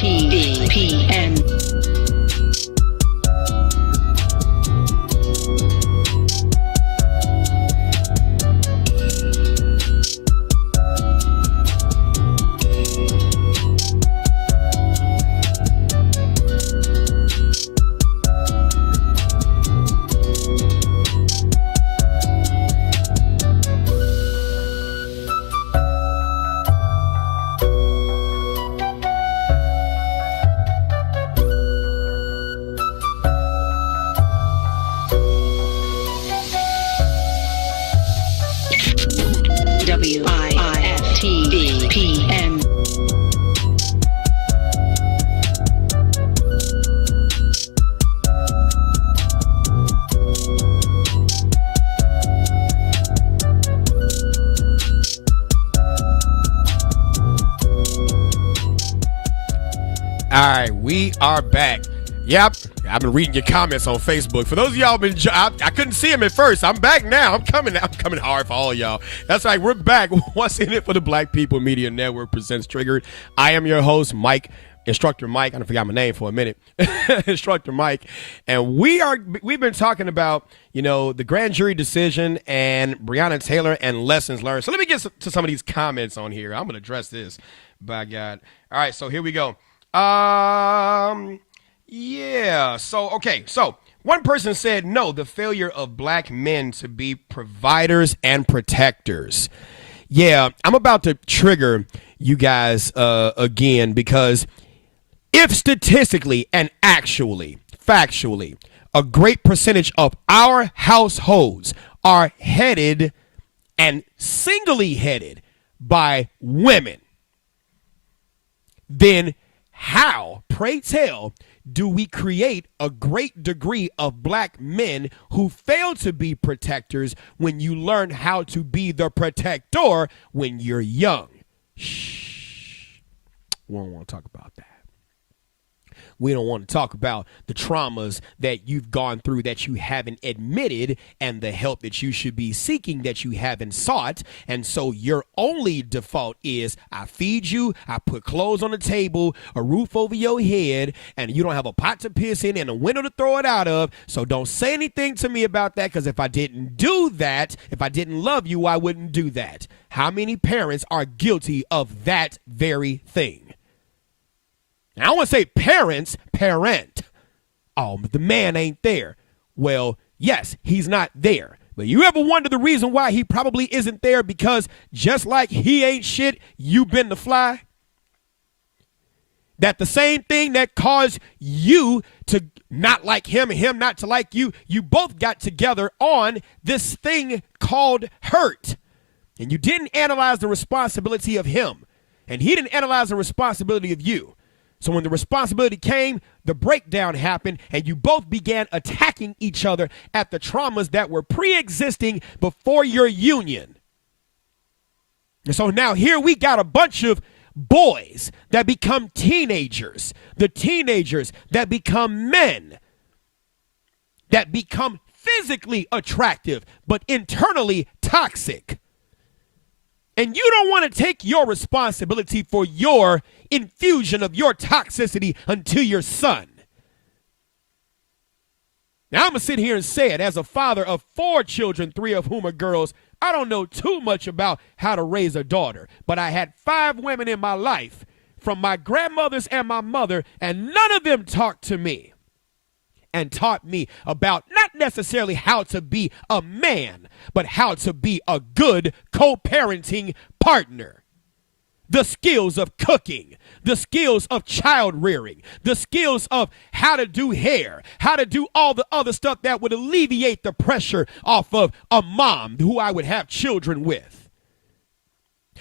WIFTBPN. WIFTBPN. All right, we are back. Yep, I've been reading your comments on Facebook. For those of y'all been, I couldn't see them at first. I'm back now. I'm coming hard for all of y'all. That's right, we're back. What's in it for the Black People Media Network presents Triggered. I am your host, Mike, Instructor Mike. I forgot my name for a minute, Instructor Mike, and we've been talking about the grand jury decision and Breonna Taylor and lessons learned. So let me get to some of these comments on here. I'm gonna address this. By God. All right, so here we go. Yeah. So One person said, no, the failure of black men to be providers and protectors. Yeah, I'm about to trigger you guys again, because if statistically and actually, factually, a great percentage of our households are headed and singly headed by women, then how, pray tell, do we create a great degree of black men who fail to be protectors when you learn how to be the protector when you're young? Shh. We don't want to talk about that. We don't want to talk about the traumas that you've gone through that you haven't admitted, and the help that you should be seeking that you haven't sought. And so your only default is, I feed you, I put clothes on the table, a roof over your head, and you don't have a pot to piss in and a window to throw it out of. So don't say anything to me about that, because if I didn't do that, if I didn't love you, I wouldn't do that. How many parents are guilty of that very thing? Now, I want to say parent. Oh, but the man ain't there. Well, yes, he's not there. But you ever wonder the reason why he probably isn't there? Because just like he ain't shit, you been the fly. That the same thing that caused you to not like him and him not to like you, you both got together on this thing called hurt. And you didn't analyze the responsibility of him. And he didn't analyze the responsibility of you. So when the responsibility came, the breakdown happened, and you both began attacking each other at the traumas that were pre-existing before your union. And so now here we got a bunch of boys that become teenagers, the teenagers that become men, that become physically attractive, but internally toxic. And you don't want to take your responsibility for your infusion of your toxicity unto your son. Now, I'm going to sit here and say it as a father of 4 children, 3 of whom are girls. I don't know too much about how to raise a daughter, but I had 5 women in my life, from my grandmothers and my mother, and none of them talked to me and taught me about not necessarily how to be a man, but how to be a good co-parenting partner. The skills of cooking, the skills of child rearing, the skills of how to do hair, how to do all the other stuff that would alleviate the pressure off of a mom who I would have children with.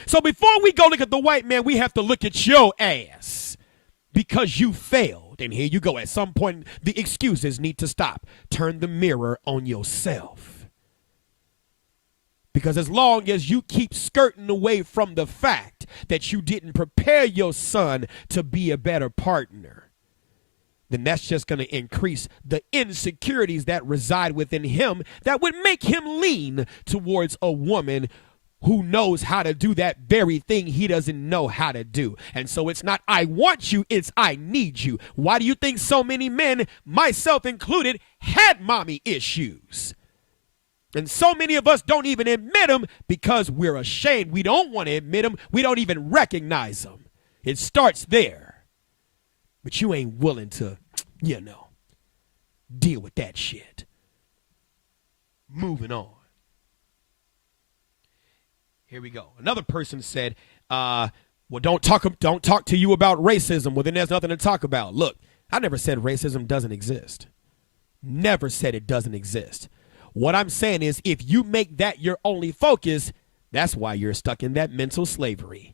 So before we go look at the white man, we have to look at your ass, because you failed. And here you go. At some point, the excuses need to stop. Turn the mirror on yourself. Because as long as you keep skirting away from the fact that you didn't prepare your son to be a better partner, then that's just going to increase the insecurities that reside within him that would make him lean towards a woman who knows how to do that very thing he doesn't know how to do. And so it's not I want you, it's I need you. Why do you think so many men, myself included, had mommy issues? And so many of us don't even admit them because we're ashamed. We don't want to admit them. We don't even recognize them. It starts there. But you ain't willing to, deal with that shit. Moving on. Here we go. Another person said, well, don't talk to you about racism. Well, then there's nothing to talk about. Look, I never said racism doesn't exist. Never said it doesn't exist. What I'm saying is, if you make that your only focus, that's why you're stuck in that mental slavery.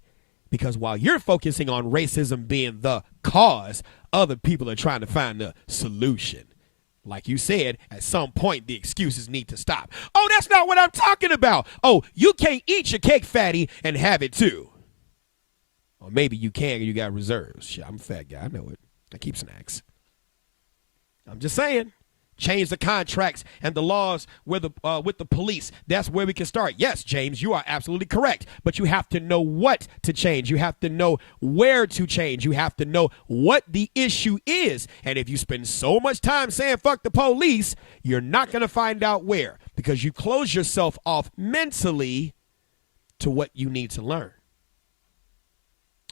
Because while you're focusing on racism being the cause, other people are trying to find the solution. Like you said, at some point, the excuses need to stop. Oh, that's not what I'm talking about. Oh, you can't eat your cake, fatty, and have it too. Or maybe you can and you got reserves. Shit, I'm a fat guy. I know it. I keep snacks. I'm just saying. Change the contracts and the laws with the police. That's where we can start. Yes, James, you are absolutely correct. But you have to know what to change. You have to know where to change. You have to know what the issue is. And if you spend so much time saying fuck the police, you're not going to find out where, because you close yourself off mentally to what you need to learn.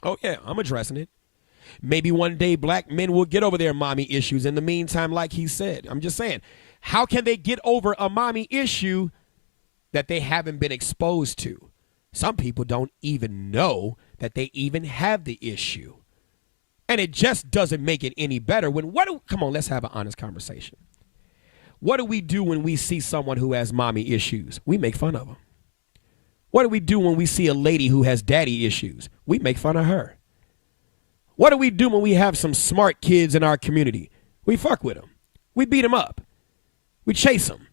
Oh, yeah, I'm addressing it. Maybe one day black men will get over their mommy issues. In the meantime, like he said, I'm just saying, how can they get over a mommy issue that they haven't been exposed to? Some people don't even know that they even have the issue. And it just doesn't make it any better. Come on, let's have an honest conversation. What do we do when we see someone who has mommy issues? We make fun of them. What do we do when we see a lady who has daddy issues? We make fun of her. What do we do when we have some smart kids in our community? We fuck with them. We beat them up. We chase them.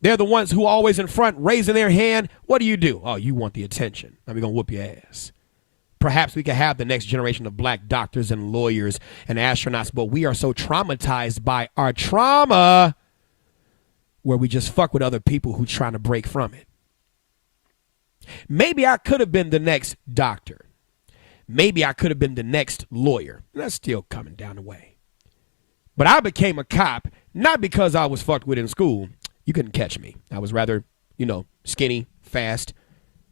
They're the ones who are always in front, raising their hand. What do? Oh, you want the attention. Now we're going to whoop your ass. Perhaps we could have the next generation of black doctors and lawyers and astronauts, but we are so traumatized by our trauma where we just fuck with other people who trying to break from it. Maybe I could have been the next doctor. Maybe I could have been the next lawyer. That's still coming down the way. But I became a cop, not because I was fucked with in school. You couldn't catch me. I was rather, skinny, fast,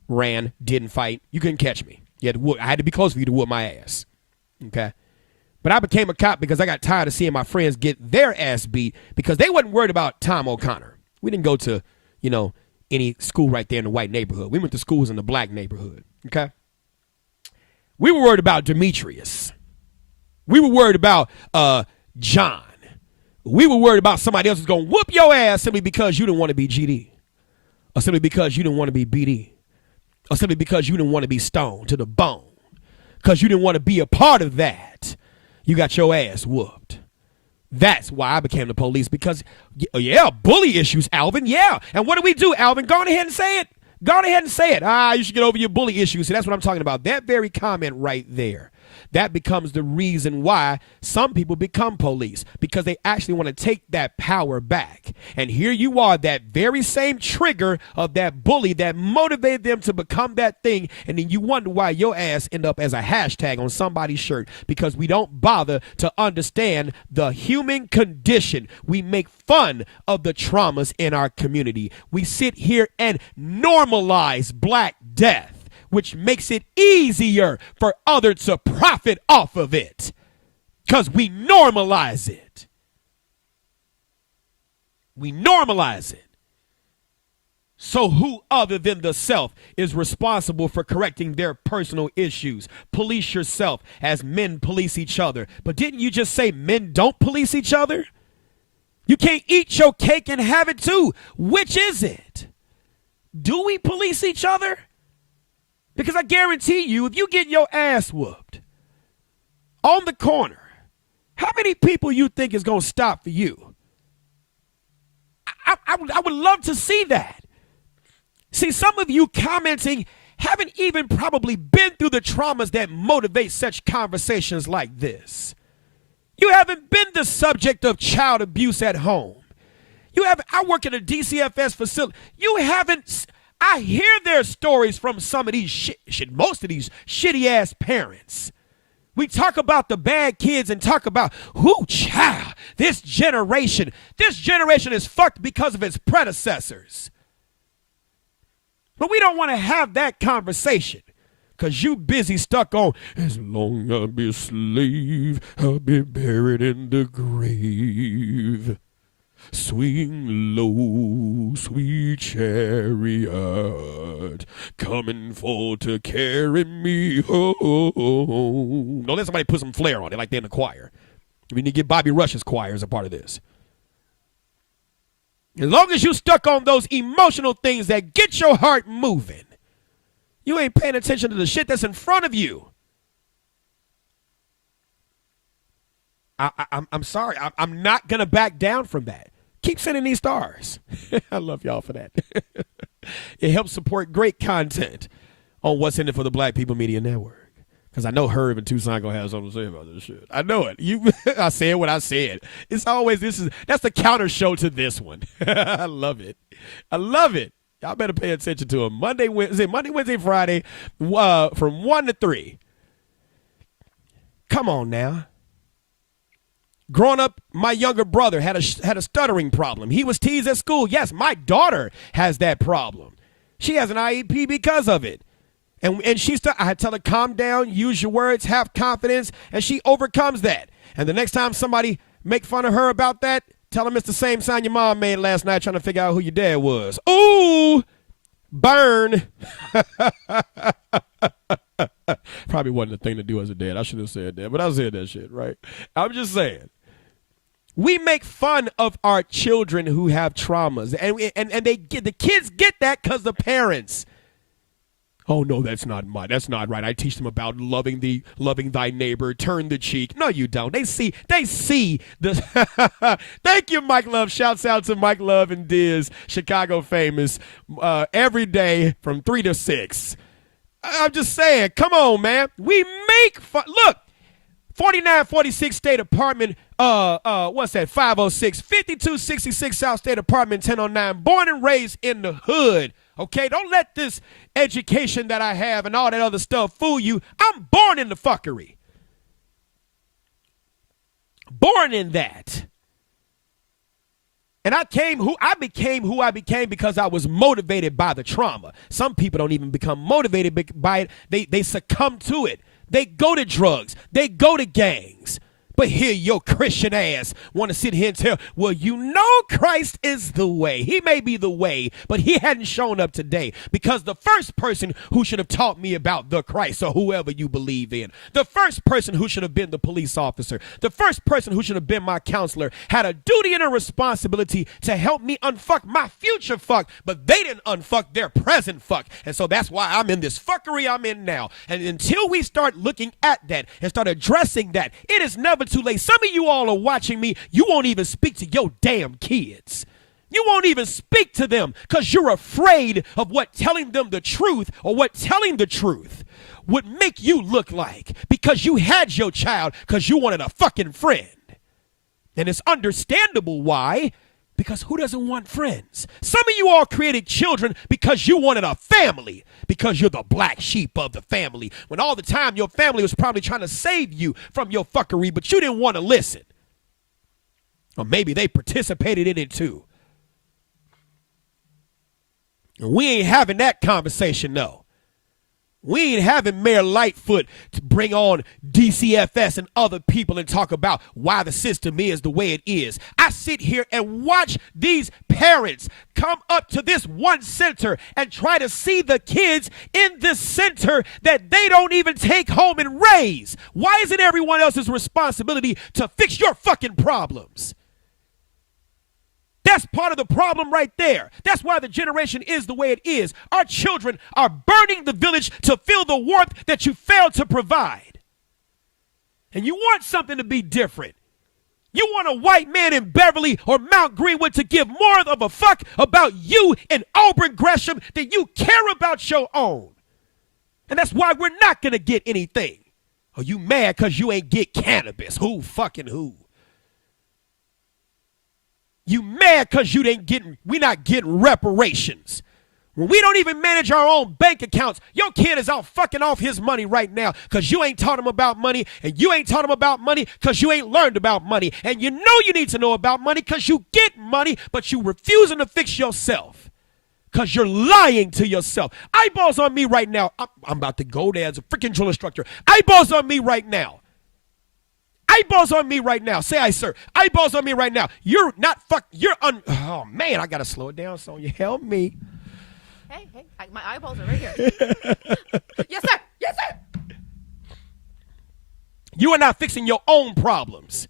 ran, didn't fight. You couldn't catch me. I had to be close for you to whoop my ass. Okay? But I became a cop because I got tired of seeing my friends get their ass beat because they wasn't worried about Tom O'Connor. We didn't go to, any school right there in the white neighborhood. We went to schools in the black neighborhood. Okay? We were worried about Demetrius. We were worried about John. We were worried about somebody else who's going to whoop your ass simply because you didn't want to be GD. Or simply because you didn't want to be BD. Or simply because you didn't want to be stoned to the bone. Because you didn't want to be a part of that. You got your ass whooped. That's why I became the police. Because, bully issues, Alvin, yeah. And what do we do, Alvin? Go on ahead and say it. Go on ahead and say it. You should get over your bully issues. So that's what I'm talking about. That very comment right there. That becomes the reason why some people become police, because they actually want to take that power back. And here you are, that very same trigger of that bully that motivated them to become that thing. And then you wonder why your ass end up as a hashtag on somebody's shirt, because we don't bother to understand the human condition. We make fun of the traumas in our community. We sit here and normalize Black death, which makes it easier for others to profit off of it because we normalize it. We normalize it. So who other than the self is responsible for correcting their personal issues? Police yourself as men police each other. But didn't you just say men don't police each other? You can't eat your cake and have it too. Which is it? Do we police each other? Because I guarantee you, if you get your ass whooped on the corner, how many people you think is going to stop for you? I would love to see that. See, some of you commenting haven't even probably been through the traumas that motivate such conversations like this. You haven't been the subject of child abuse at home. I work in a DCFS facility. You haven't. I hear their stories from some of these most of these shitty ass parents. We talk about the bad kids and talk about child, this generation is fucked because of its predecessors. But we don't want to have that conversation because you busy stuck on, as long as I be a slave, I'll be buried in the grave. Swing low, sweet chariot, coming for to carry me home. Don't let somebody put some flair on it like they're in the choir. We need to get Bobby Rush's choir as a part of this. As long as you stuck on those emotional things that get your heart moving, you ain't paying attention to the shit that's in front of you. I'm sorry. I'm not going to back down from that. Keep sending these stars. I love y'all for that. It helps support great content on What's in It for the Black People Media Network. Because I know Herb and Tucson going to have something to say about this shit. I know it. I said what I said. It's always, that's the counter show to this one. I love it. I love it. Y'all better pay attention to them. Monday, Wednesday, Friday, from 1 to 3. Come on now. Growing up, my younger brother had a stuttering problem. He was teased at school. Yes, my daughter has that problem. She has an IEP because of it. And I tell her, calm down, use your words, have confidence, and she overcomes that. And the next time somebody make fun of her about that, tell them it's the same sign your mom made last night trying to figure out who your dad was. Ooh, burn. Probably wasn't the thing to do as a dad. I should have said that, but I said that shit, right? I'm just saying. We make fun of our children who have traumas, and the kids get that because the parents. Oh no, that's not right. I teach them about loving thy neighbor, turn the cheek. No, you don't. They see the. Thank you, Mike Love. Shouts out to Mike Love and Diz, Chicago famous, every day from 3 to 6. I'm just saying, come on, man. We make fun. Look, 4946 State Apartment. What's that? 506 5266 South State Apartment 1009. Born and raised in the hood. Okay, don't let this education that I have and all that other stuff fool you. I'm born in the fuckery. Born in that. And I became who I became because I was motivated by the trauma. Some people don't even become motivated by it. They succumb to it. They go to drugs. They go to gangs. But here your Christian ass want to sit here and tell, well, you know Christ is the way. He may be the way, but he hadn't shown up today because the first person who should have taught me about the Christ or whoever you believe in, the first person who should have been the police officer, the first person who should have been my counselor had a duty and a responsibility to help me unfuck my future fuck, but they didn't unfuck their present fuck. And so that's why I'm in this fuckery I'm in now. And until we start looking at that and start addressing that, it is never too late. Some of you all are watching me. You won't even speak to your damn kids. You won't even speak to them because you're afraid of what telling them the truth or what telling the truth would make you look like because you had your child because you wanted a fucking friend. And it's understandable why. Because who doesn't want friends? Some of you all created children because you wanted a family, because you're the black sheep of the family, when all the time your family was probably trying to save you from your fuckery, but you didn't want to listen. Or maybe they participated in it too. And we ain't having that conversation, though. We ain't having Mayor Lightfoot to bring on DCFS and other people and talk about why the system is the way it is. I sit here and watch these parents come up to this one center and try to see the kids in this center that they don't even take home and raise. Why is it everyone else's responsibility to fix your fucking problems? That's part of the problem right there. That's why the generation is the way it is. Our children are burning the village to feel the warmth that you failed to provide. And you want something to be different. You want a white man in Beverly or Mount Greenwood to give more of a fuck about you in Auburn Gresham than you care about your own. And that's why we're not going to get anything. Are you mad because you ain't get cannabis? Who fucking who? You mad because we're not getting reparations. When we don't even manage our own bank accounts, your kid is out fucking off his money right now because you ain't taught him about money, and you ain't taught him about money because you ain't learned about money. And you know you need to know about money because you get money, but you refusing to fix yourself because you're lying to yourself. Eyeballs on me right now. I'm about to go there as a freaking drill instructor. Eyeballs on me right now. Eyeballs on me right now. Say aye, sir. Eyeballs on me right now. You're not oh, man, I got to slow it down, Sonya. Help me. Hey, my eyeballs are right here. Yes, sir. Yes, sir. You are not fixing your own problems.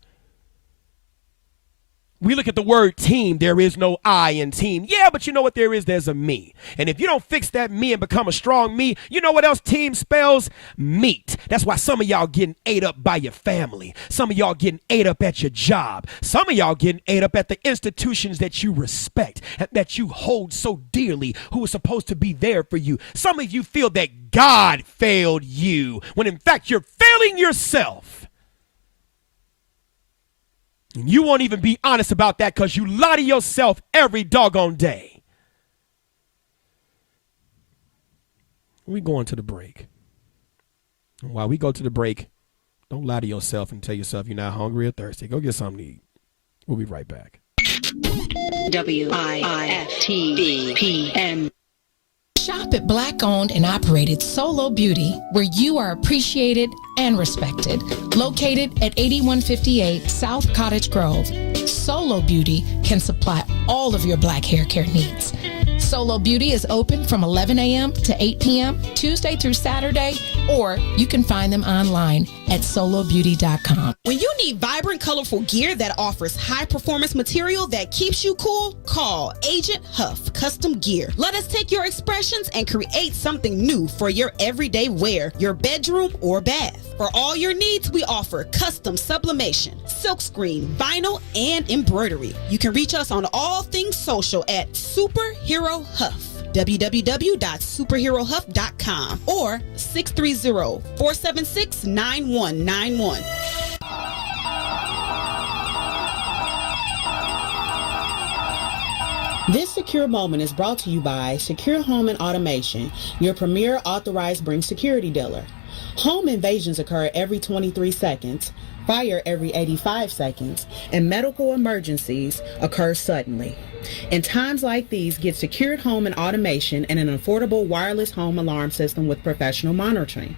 We look at the word team. There is no I in team. Yeah, but you know what there is? There's a me. And if you don't fix that me and become a strong me, you know what else team spells? Meat. That's why some of y'all getting ate up by your family. Some of y'all getting ate up at your job. Some of y'all getting ate up at the institutions that you respect and that you hold so dearly, who is supposed to be there for you. Some of you feel that God failed you when in fact you're failing yourself. And you won't even be honest about that because you lie to yourself every doggone day. We going to the break. And while we go to the break, don't lie to yourself and tell yourself you're not hungry or thirsty. Go get something to eat. We'll be right back. WIIFTV PM. Shop at Black-owned and operated Solo Beauty, where you are appreciated and respected. Located at 8158 South Cottage Grove, Solo Beauty can supply all of your black hair care needs. Solo Beauty is open from 11 a.m. to 8 p.m. Tuesday through Saturday, or you can find them online at solobeauty.com. When you need vibrant, colorful gear that offers high-performance material that keeps you cool, call Agent Huff Custom Gear. Let us take your expressions and create something new for your everyday wear, your bedroom or bath. For all your needs, we offer custom sublimation, silkscreen, vinyl, and embroidery. You can reach us on all things social at Superhero Huff. www.superherohuff.com or 630-476-9191. This secure moment is brought to you by Secure Home and Automation, your premier authorized Bring security dealer. Home invasions occur every 23 seconds, fire every 85 seconds, and medical emergencies occur suddenly. In times like these, get secured home and automation and an affordable wireless home alarm system with professional monitoring.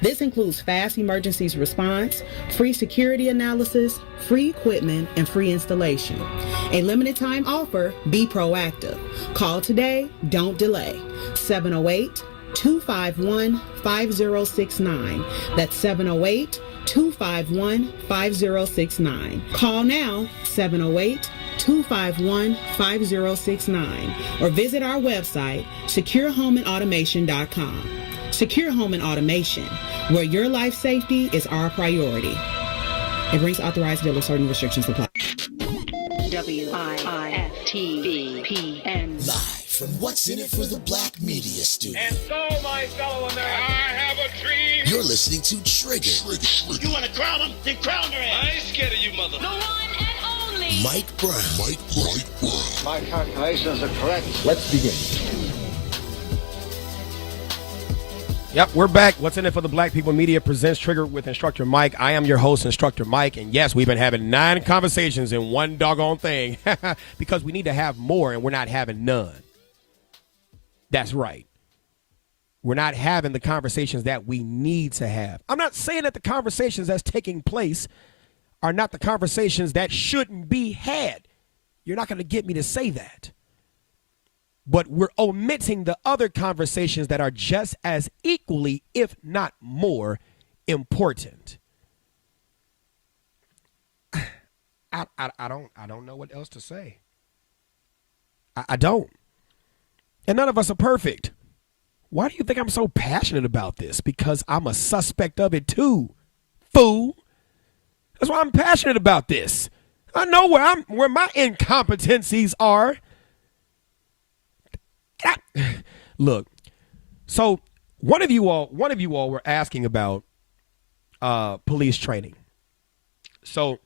This includes fast emergencies response, free security analysis, free equipment, and free installation. A limited time offer, be proactive. Call today, don't delay. 708-251-5069. That's 708-251-5069. Call now, 708-251-5069, or visit our website, securehomeandautomation.com. Secure Home and Automation, where your life safety is our priority. It brings authorized dealer, certain restrictions apply. WIIFTVPN. Live from What's in It for the Black Media Studio. And so, my fellow Americans, I have a dream. You're listening to Trigger. You want to crown him? Then crown her ass. I ain't scared of you, mother. The one and only Mike Brown. Mike Brown. My calculations are correct. Let's begin. Yep, we're back. What's in it for the Black People Media presents Trigger with Instructor Mike. I am your host, Instructor Mike, and yes, we've been having 9 conversations in one doggone thing because we need to have more, and we're not having none. That's right. We're not having the conversations that we need to have. I'm not saying that the conversations that's taking place are not the conversations that shouldn't be had. You're not going to get me to say that. But we're omitting the other conversations that are just as equally, if not more, important. I don't know what else to say. I don't. And none of us are perfect. Why do you think I'm so passionate about this? Because I'm a suspect of it too, fool. That's why I'm passionate about this. I know where my incompetencies are. Look, so one of you all were asking about police training. So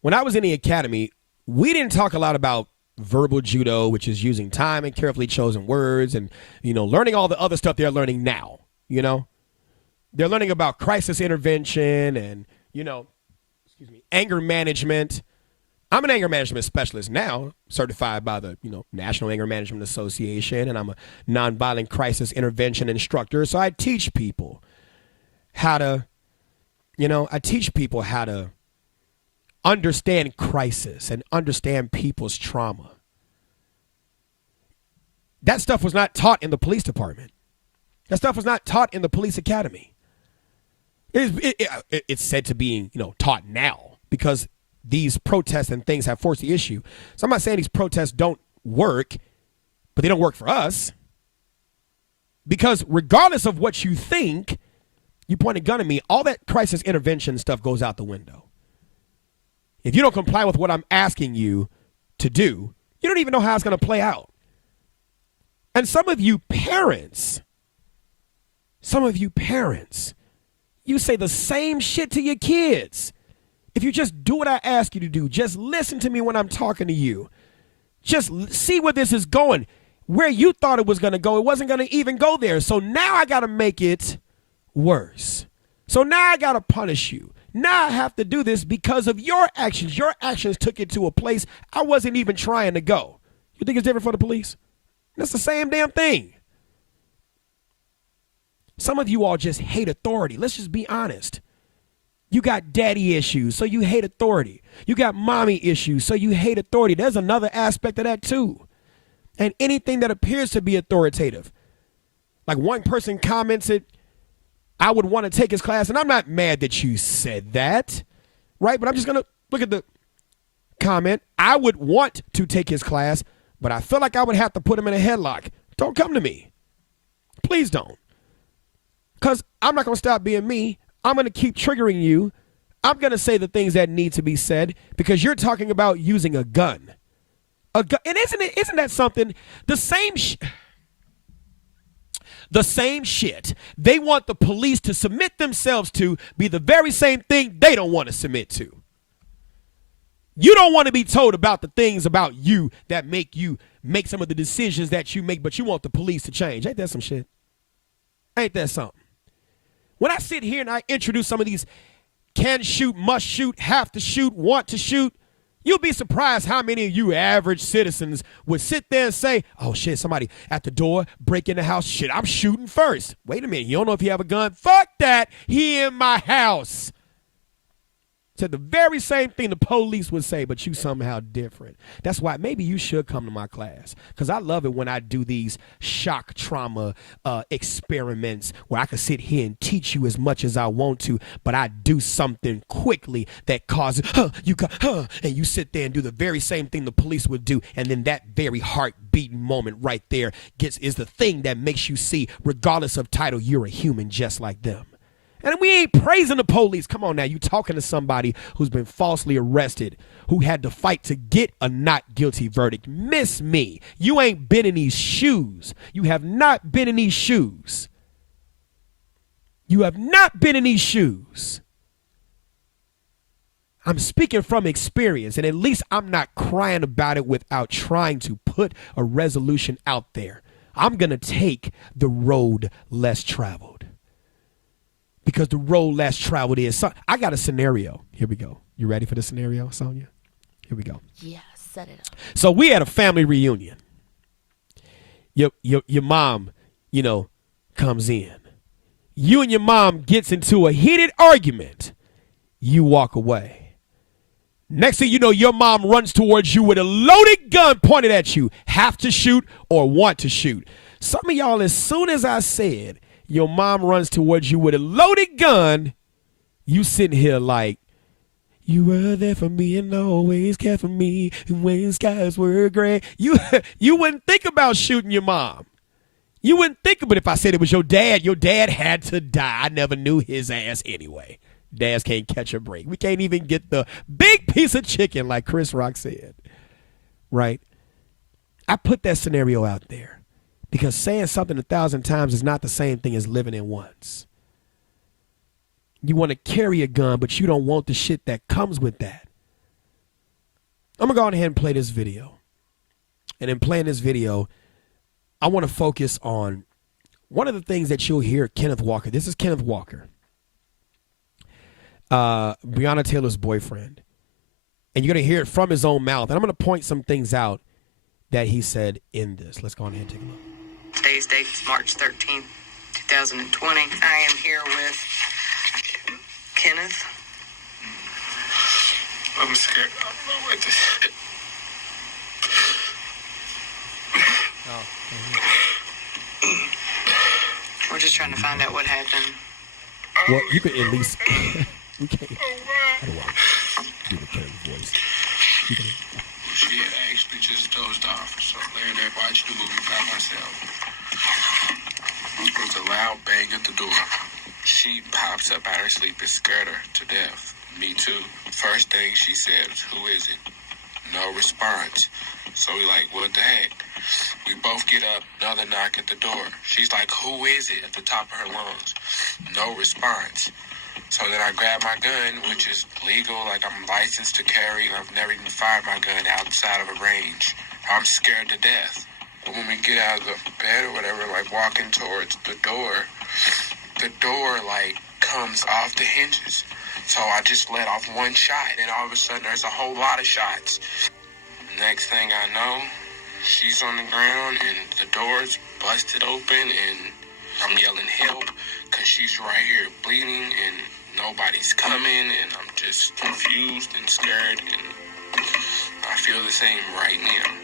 when I was in the academy, we didn't talk a lot about verbal judo, which is using time and carefully chosen words and, learning all the other stuff they're learning now. They're learning about crisis intervention and, anger management. I'm an anger management specialist now, certified by the, National Anger Management Association, and I'm a nonviolent crisis intervention instructor. So I teach people how to, understand crisis and understand people's trauma. That stuff was not taught in the police department. That stuff was not taught in the police academy. It's said to be, taught now because these protests and things have forced the issue. So I'm not saying these protests don't work, but they don't work for us. Because regardless of what you think, you point a gun at me, all that crisis intervention stuff goes out the window. If you don't comply with what I'm asking you to do, you don't even know how it's going to play out. And some of you parents, you say the same shit to your kids. If you just do what I ask you to do, just listen to me when I'm talking to you. Just see where this is going. Where you thought it was going to go, it wasn't going to even go there. So now I got to make it worse. So now I got to punish you. Now I have to do this because of your actions. Your actions took it to a place I wasn't even trying to go. You think it's different for the police? That's the same damn thing. Some of you all just hate authority. Let's just be honest. You got daddy issues, so you hate authority. You got mommy issues, so you hate authority. There's another aspect of that too. And anything that appears to be authoritative. Like one person commented, I would want to take his class, and I'm not mad that you said that, right? But I'm just going to look at the comment. I would want to take his class, but I feel like I would have to put him in a headlock. Don't come to me. Please don't. Because I'm not going to stop being me. I'm going to keep triggering you. I'm going to say the things that need to be said because you're talking about using a gun. And isn't that something? The same shit they want the police to submit themselves to be the very same thing they don't want to submit to. You don't want to be told about the things about you that make you make some of the decisions that you make, but you want the police to change. Ain't that some shit? Ain't that something? When I sit here and I introduce some of these can shoot, must shoot, have to shoot, want to shoot, you'll be surprised how many of you average citizens would sit there and say, oh, shit, somebody at the door, break in the house. Shit, I'm shooting first. Wait a minute. You don't know if you have a gun? Fuck that. He in my house. Said the very same thing the police would say, but you somehow different. That's why maybe you should come to my class, because I love it when I do these shock trauma experiments where I can sit here and teach you as much as I want to, but I do something quickly that causes, and you sit there and do the very same thing the police would do, and then that very heart-beating moment right there is the thing that makes you see, regardless of title, you're a human just like them. And we ain't praising the police. Come on now. You talking to somebody who's been falsely arrested, who had to fight to get a not guilty verdict. Miss me. You ain't been in these shoes. You have not been in these shoes. You have not been in these shoes. I'm speaking from experience, and at least I'm not crying about it without trying to put a resolution out there. I'm going to take the road less traveled. Because the road less traveled is. So I got a scenario. Here we go. You ready for the scenario, Sonia? Here we go. Yeah, set it up. So we had a family reunion. Your mom, comes in. You and your mom gets into a heated argument. You walk away. Next thing you know, your mom runs towards you with a loaded gun pointed at you. Have to shoot or want to shoot. Some of y'all, as soon as I said, your mom runs towards you with a loaded gun, you sitting here like, you were there for me and always cared for me, and when skies were gray. You wouldn't think about shooting your mom. You wouldn't think about it if I said it was your dad. Your dad had to die. I never knew his ass anyway. Dads can't catch a break. We can't even get the big piece of chicken like Chris Rock said. Right? I put that scenario out there. Because saying something 1,000 times is not the same thing as living it once. You want to carry a gun, but you don't want the shit that comes with that. I'm going to go ahead and play this video. And in playing this video, I want to focus on one of the things that you'll hear Kenneth Walker. This is Kenneth Walker, Breonna Taylor's boyfriend. And you're going to hear it from his own mouth. And I'm going to point some things out that he said in this. Let's go on ahead and take a look. Today's date is March 13th, 2020. I am here with Kenneth. I'm scared. I don't know what this is. We're just trying to find out what happened. Well, you could at least... we can't... How do I do the Kenneth voice? She had actually just dozed off, so laying there watching the movie by myself. There was a loud bang at the door. She pops up out of her sleep and scared her to death. Me too. First thing she said was, "Who is it?" No response. So we like, what the heck? We both get up, another knock at the door. She's like, "Who is it?" at the top of her lungs. No response. So then I grab my gun, which is legal, like I'm licensed to carry. I've never even fired my gun outside of a range. I'm scared to death. But when we get out of the bed or whatever, like walking towards the door like comes off the hinges. So I just let off one shot, and all of a sudden there's a whole lot of shots. Next thing I know, she's on the ground and the door's busted open and I'm yelling help because she's right here bleeding and nobody's coming, and I'm just confused and scared, and I feel the same right now.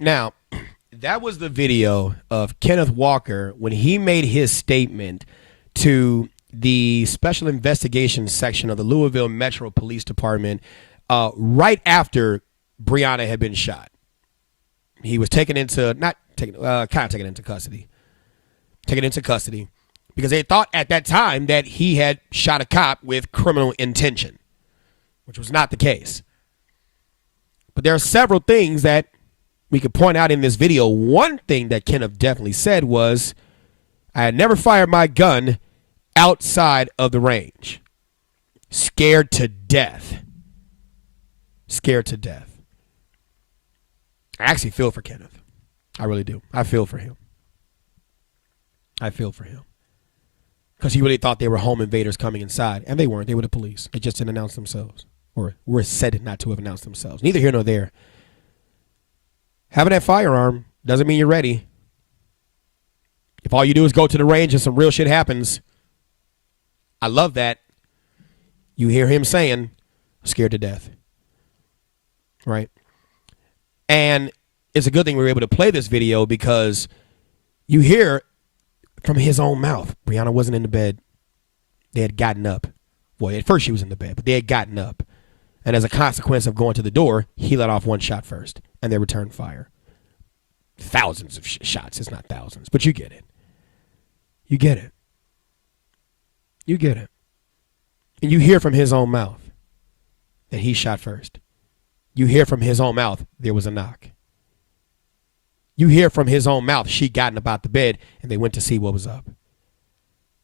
Now, that was the video of Kenneth Walker when he made his statement to the Special Investigations section of the Louisville Metro Police Department right after Breonna had been shot. He was taken into, taken into custody. Taken into custody because they thought at that time that he had shot a cop with criminal intention, which was not the case. But there are several things that we could point out in this video. One thing that Kenneth definitely said was, I had never fired my gun outside of the range. Scared to death. Scared to death. I actually feel for Kenneth. I really do. I feel for him. I feel for him. Because he really thought they were home invaders coming inside. And they weren't. They were the police. They just didn't announce themselves. Or were said not to have announced themselves. Neither here nor there. Having that firearm doesn't mean you're ready. If all you do is go to the range and some real shit happens, I love that. You hear him saying, scared to death. Right? And it's a good thing we were able to play this video because you hear from his own mouth, Breonna wasn't in the bed. They had gotten up. Well, at first she was in the bed, but they had gotten up. And as a consequence of going to the door, he let off one shot first, and they returned fire. Thousands of shots. It's not thousands, but you get it. You get it. You get it. And you hear from his own mouth that he shot first. You hear from his own mouth there was a knock. You hear from his own mouth she gotten about the bed, and they went to see what was up.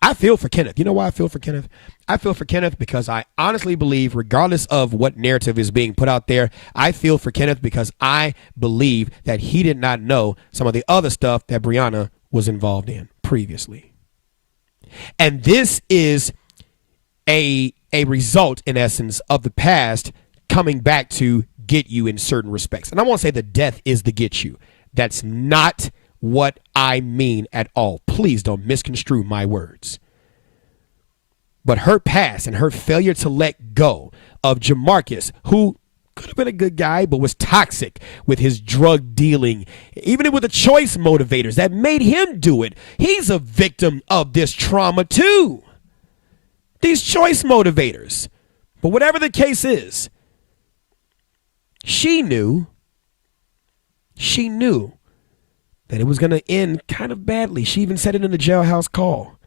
I feel for Kenneth. You know why I feel for Kenneth? I feel for Kenneth because I honestly believe, regardless of what narrative is being put out there, I feel for Kenneth because I believe that he did not know some of the other stuff that Breonna was involved in previously. And this is a result, in essence, of the past coming back to get you in certain respects. And I won't say the death is to get you. That's not what I mean at all. Please don't misconstrue my words. But her past and her failure to let go of Jamarcus, who could have been a good guy, but was toxic with his drug dealing, even with the choice motivators that made him do it. He's a victim of this trauma too. These choice motivators. But whatever the case is, she knew that it was going to end kind of badly. She even said it in the jailhouse call,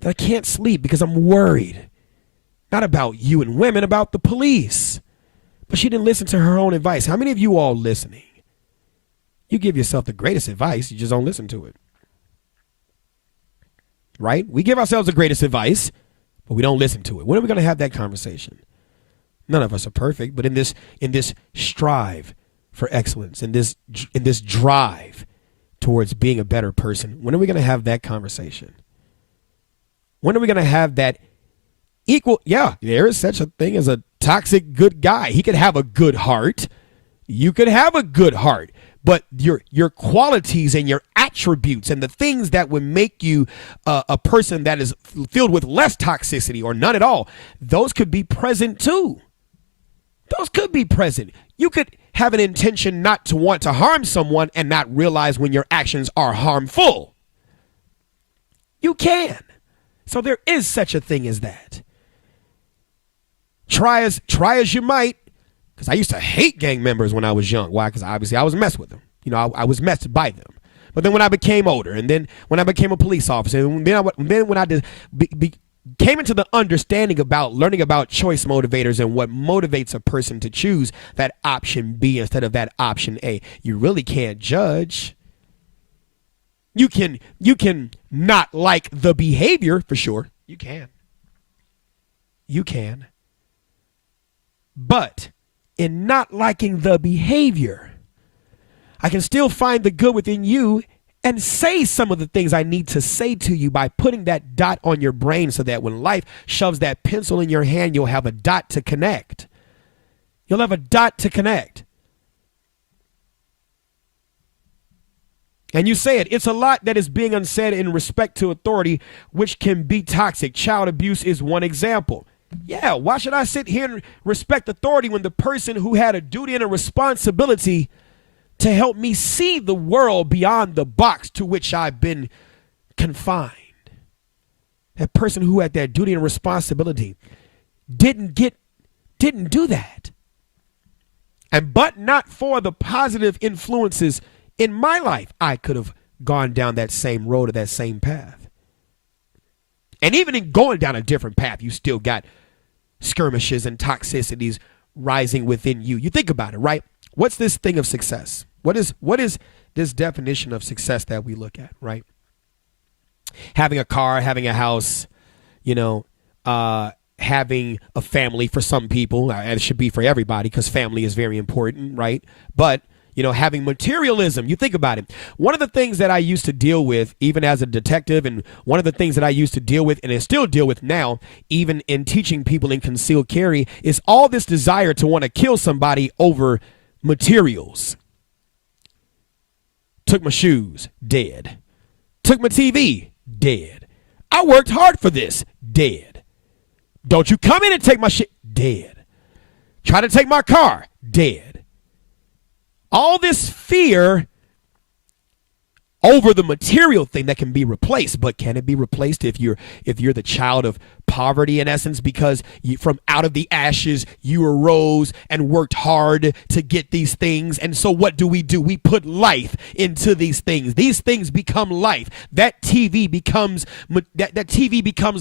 that I can't sleep because I'm worried. Not about you and women, about the police. But she didn't listen to her own advice. How many of you all listening? You give yourself the greatest advice, you just don't listen to it. Right? We give ourselves the greatest advice, but we don't listen to it. When are we going to have that conversation? None of us are perfect, but in this strive for excellence, in this drive towards being a better person, when are we going to have that conversation? When are we going to have that equal? Yeah, there is such a thing as a toxic good guy. He could have a good heart. You could have a good heart, but your qualities and your attributes and the things that would make you a person that is filled with less toxicity or none at all, those could be present too. Those could be present. You could have an intention not to want to harm someone and not realize when your actions are harmful. You can. So there is such a thing as that. Try as you might, because I used to hate gang members when I was young. Why? Because obviously I was messed with them. You know, I was messed by them. But then when I became older, and then when I became a police officer, and then when I came into the understanding about learning about choice motivators and what motivates a person to choose that option B instead of that option A, you really can't judge. You can not like the behavior for sure. You can. You can. But in not liking the behavior, I can still find the good within you and say some of the things I need to say to you by putting that dot on your brain so that when life shoves that pencil in your hand, you'll have a dot to connect. You'll have a dot to connect. And you say it. It's a lot that is being unsaid in respect to authority, which can be toxic. Child abuse is one example. Yeah, why should I sit here and respect authority when the person who had a duty and a responsibility to help me see the world beyond the box to which I've been confined, that person who had that duty and responsibility didn't do that. And but not for the positive influences in my life, I could have gone down that same road or that same path. And even in going down a different path, you still got skirmishes and toxicities rising within you. You think about it, right? What's this thing of success? What is this definition of success that we look at, right? Having a car, having a house, having a family for some people, and it should be for everybody because family is very important, right? But having materialism, you think about it. One of the things that I used to deal with, even as a detective, and one of the things that I used to deal with, and I still deal with now, even in teaching people in concealed carry, is all this desire to want to kill somebody over materials. Took my shoes, dead. Took my TV, dead. I worked hard for this, dead. Don't you come in and take my shit, dead. Try to take my car, dead. All this fear over the material thing that can be replaced, but can it be replaced if you're the child of poverty in essence, because from out of the ashes you arose and worked hard to get these things? And so what do? We put life into these things. These things become life. That TV becomes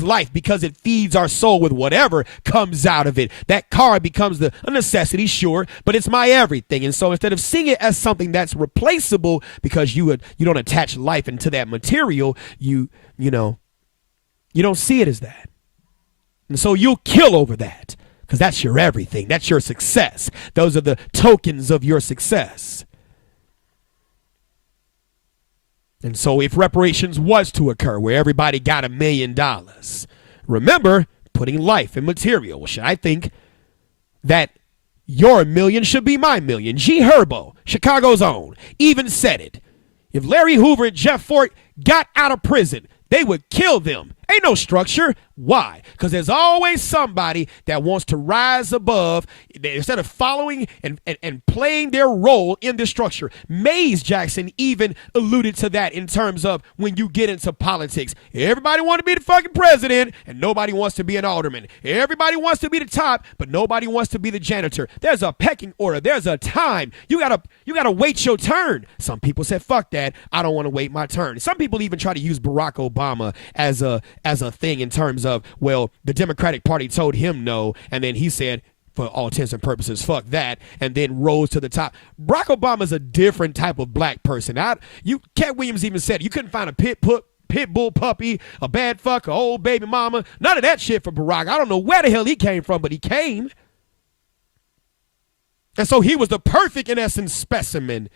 life because it feeds our soul with whatever comes out of it. That car becomes a necessity, sure, but it's my everything. And so instead of seeing it as something that's replaceable because you don't attach life into that material, you don't see it as that. And so you'll kill over that because that's your everything. That's your success. Those are the tokens of your success. And so if reparations was to occur where everybody got $1 million, remember putting life in material. Should I think that your $1 million should be my $1 million? G. Herbo, Chicago's own, even said it. If Larry Hoover and Jeff Fort got out of prison, they would kill them. Ain't no structure. Why? Because there's always somebody that wants to rise above instead of following and playing their role in the structure. Mays Jackson even alluded to that in terms of when you get into politics. Everybody wants to be the fucking president and nobody wants to be an alderman. Everybody wants to be the top, but nobody wants to be the janitor. There's a pecking order. There's a time. You gotta wait your turn. Some people said, fuck that. I don't want to wait my turn. Some people even try to use Barack Obama as a thing in terms of, well, the Democratic Party told him no, and then he said, for all intents and purposes, fuck that, and then rose to the top. Barack Obama's a different type of black person. Cat Williams even said you couldn't find a pit bull puppy, a bad fuck, a old baby mama, none of that shit for Barack. I don't know where the hell he came from, but he came. And so he was the perfect, in essence, specimen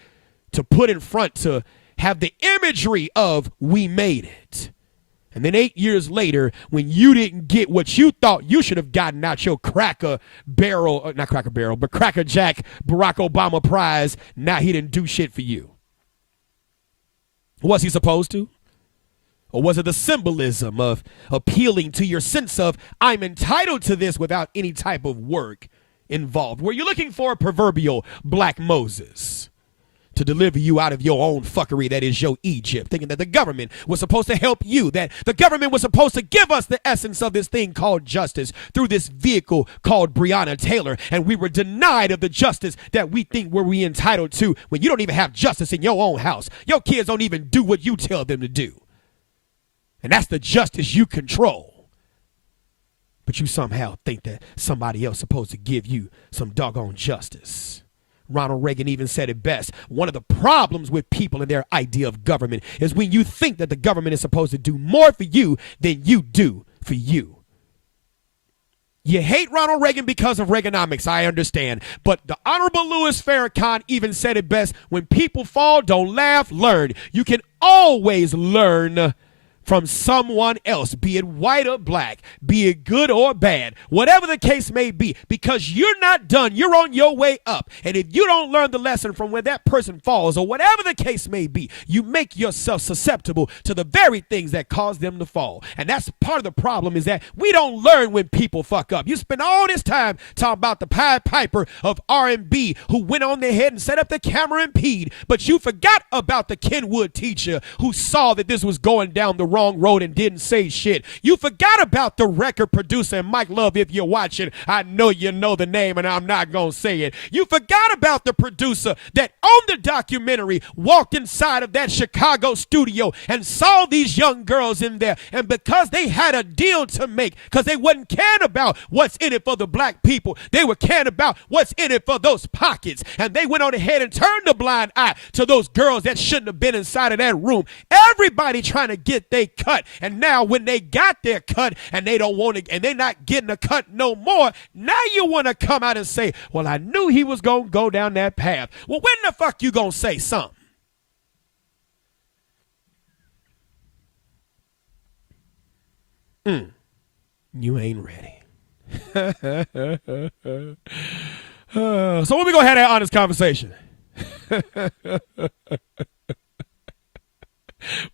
to put in front to have the imagery of we made it. And then 8 years later, when you didn't get what you thought you should have gotten out your Cracker Jack Barack Obama prize, now he didn't do shit for you. Was he supposed to? Or was it the symbolism of appealing to your sense of I'm entitled to this without any type of work involved? Were you looking for a proverbial Black Moses to deliver you out of your own fuckery that is your Egypt, thinking that the government was supposed to help you, that the government was supposed to give us the essence of this thing called justice through this vehicle called Breonna Taylor, and we were denied of the justice that we think we're entitled to when you don't even have justice in your own house. Your kids don't even do what you tell them to do. And that's the justice you control. But you somehow think that somebody else is supposed to give you some doggone justice. Ronald Reagan even said it best. One of the problems with people and their idea of government is when you think that the government is supposed to do more for you than you do for you. You hate Ronald Reagan because of Reaganomics, I understand. But the Honorable Louis Farrakhan even said it best. When people fall, don't laugh, learn. You can always learn from someone else, be it white or black, be it good or bad, whatever the case may be, because you're not done. You're on your way up. And if you don't learn the lesson from where that person falls or whatever the case may be, you make yourself susceptible to the very things that cause them to fall. And that's part of the problem, is that we don't learn when people fuck up. You spend all this time talking about the Pied Piper of R&B who went on their head and set up the camera and peed, but you forgot about the Kenwood teacher who saw that this was going down the wrong road and didn't say shit. You forgot about the record producer, and Mike Love, if you're watching, I know you know the name and I'm not gonna say it. You forgot about the producer that on the documentary walked inside of that Chicago studio and saw these young girls in there, and because they had a deal to make, because they wasn't caring about what's in it for the black people, they were caring about what's in it for those pockets, and they went on ahead and turned a blind eye to those girls that shouldn't have been inside of that room. Everybody trying to get their cut, and now when they got their cut and they don't want to, and they're not getting a cut no more, now you want to come out and say, well, I knew he was going to go down that path. Well, when the fuck you going to say something? You ain't ready. So when we gonna have that honest conversation?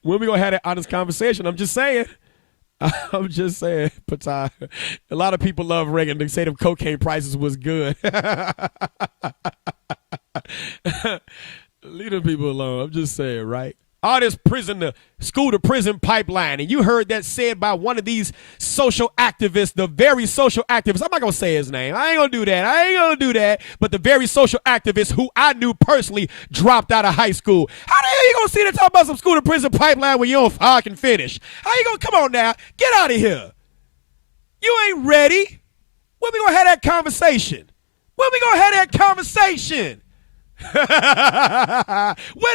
When we gonna have that honest conversation? I'm just saying. Patai. A lot of people love Reagan. They say the cocaine prices was good. Leave the people alone. I'm just saying, right? All this school to prison pipeline. And you heard that said by one of these social activists, the very social activist. I'm not going to say his name. I ain't going to do that. But the very social activist who I knew personally dropped out of high school. How the hell you going to sit there and talk about some school to prison pipeline when you don't fucking finish? How you going to, come on now, get out of here. You ain't ready. When we going to have that conversation? Where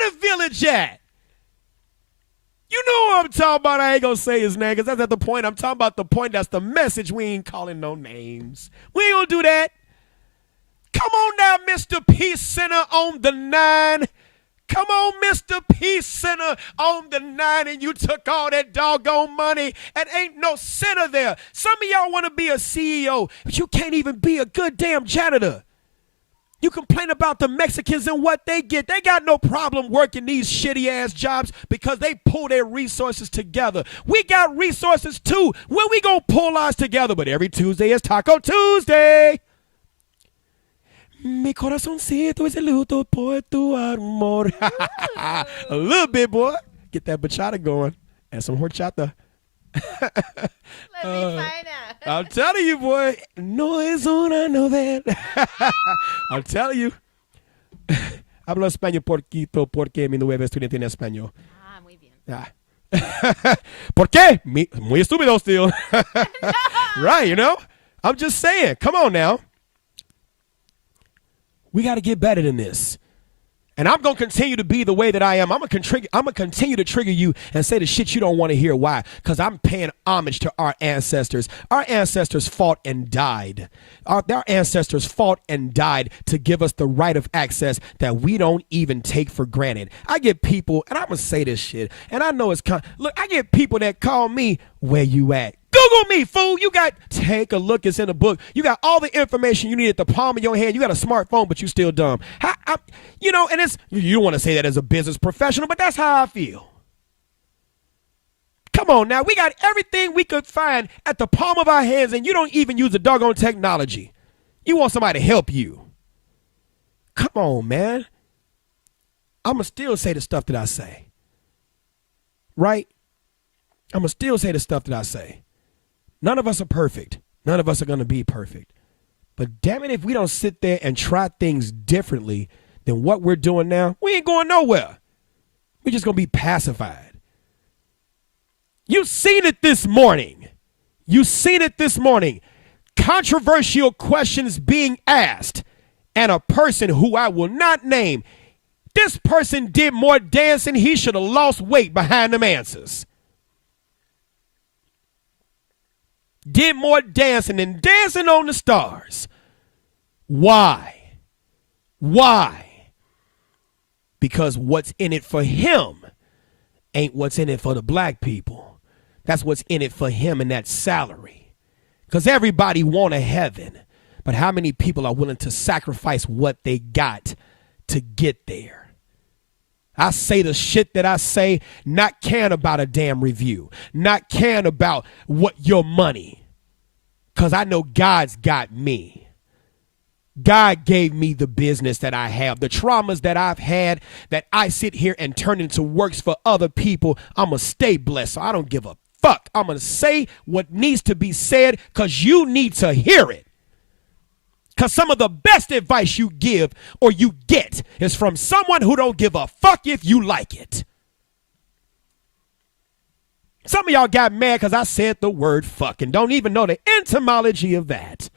the village at? You know what I'm talking about. I ain't going to say his name because that's not the point. I'm talking about the point. That's the message. We ain't calling no names. We ain't going to do that. Come on now, Mr. Peace Center on the 9. Come on, Mr. Peace Center on the 9, and you took all that doggone money and ain't no center there. Some of y'all want to be a CEO, but you can't even be a good damn janitor. You complain about the Mexicans and what they get. They got no problem working these shitty-ass jobs because they pull their resources together. We got resources, too. When we gonna pull ours together? But every Tuesday is Taco Tuesday. Mi corazoncito es el luto por tu amor. A little bit, boy. Get that bachata going. And some horchata. Let me find out. I'm telling you, boy. No es una novela. I'm telling you. Hablo español poquito porque mi nueva estudiante en español. Ah, muy bien. ¿Por qué? Muy estúpido still. No. Right, you know? I'm just saying. Come on now. We got to get better than this. And I'm going to continue to be the way that I am. I'm going to continue to trigger you and say the shit you don't want to hear. Why? Because I'm paying homage to our ancestors. Our ancestors fought and died. Our ancestors fought and died to give us the right of access that we don't even take for granted. I get people, and I'm going to say this shit, and I know it's look, I get people that call me, where you at? Google me, fool. Take a look. It's in the book. You got all the information you need at the palm of your hand. You got a smartphone, but you still dumb. And you don't want to say that as a business professional, but that's how I feel. Come on now. We got everything we could find at the palm of our hands, and you don't even use the doggone technology. You want somebody to help you. Come on, man. I'm going to still say the stuff that I say. Right? I'm going to still say the stuff that I say. None of us are perfect. None of us are going to be perfect. But damn it, if we don't sit there and try things differently than what we're doing now, we ain't going nowhere. We're just going to be pacified. You've seen it this morning. Controversial questions being asked. and a person who I will not name. This person did more dancing. He should have lost weight behind them answers. Did more dancing than Dancing on the Stars. Why? Why? Because what's in it for him ain't what's in it for the black people. That's what's in it for him and that salary. Because everybody want a heaven. But how many people are willing to sacrifice what they got to get there? I say the shit that I say, not caring about a damn review, not caring about what your money, because I know God's got me. God gave me the business that I have, the traumas that I've had that I sit here and turn into works for other people. I'm going to stay blessed, so I don't give a fuck. I'm going to say what needs to be said because you need to hear it. Because some of the best advice you give or you get is from someone who don't give a fuck if you like it. Some of y'all got mad because I said the word fuck and don't even know the etymology of that.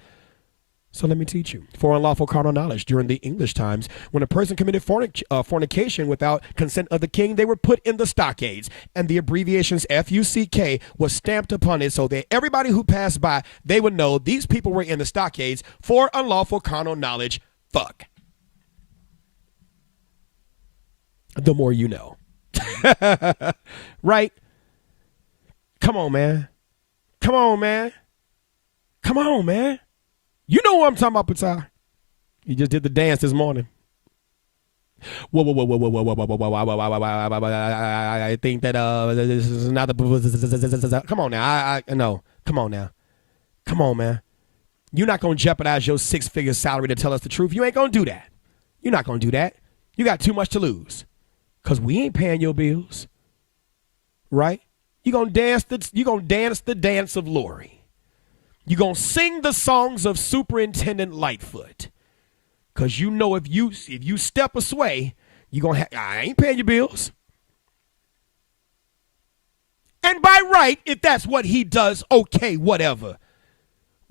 So let me teach you. For unlawful carnal knowledge, during the English times, when a person committed fornication without consent of the king, they were put in the stockades, and the abbreviations FUCK was stamped upon it so that everybody who passed by, they would know these people were in the stockades for unlawful carnal knowledge. Fuck. The more you know. Right? Come on, man. Come on, man. Come on, man. You know what I'm talking about, Patar. You just did the dance this morning. Whoa. I think that this is not the. Come on now. I know. Come on now. Come on, man. You're not going to jeopardize your 6-figure salary to tell us the truth. You ain't going to do that. You're not going to do that. You got too much to lose. Because we ain't paying your bills. Right? You're going to dance the dance of Lori. You're going to sing the songs of Superintendent Lightfoot. Because you know if you step away, you're going to I ain't paying your bills. And by right, if that's what he does, okay, whatever.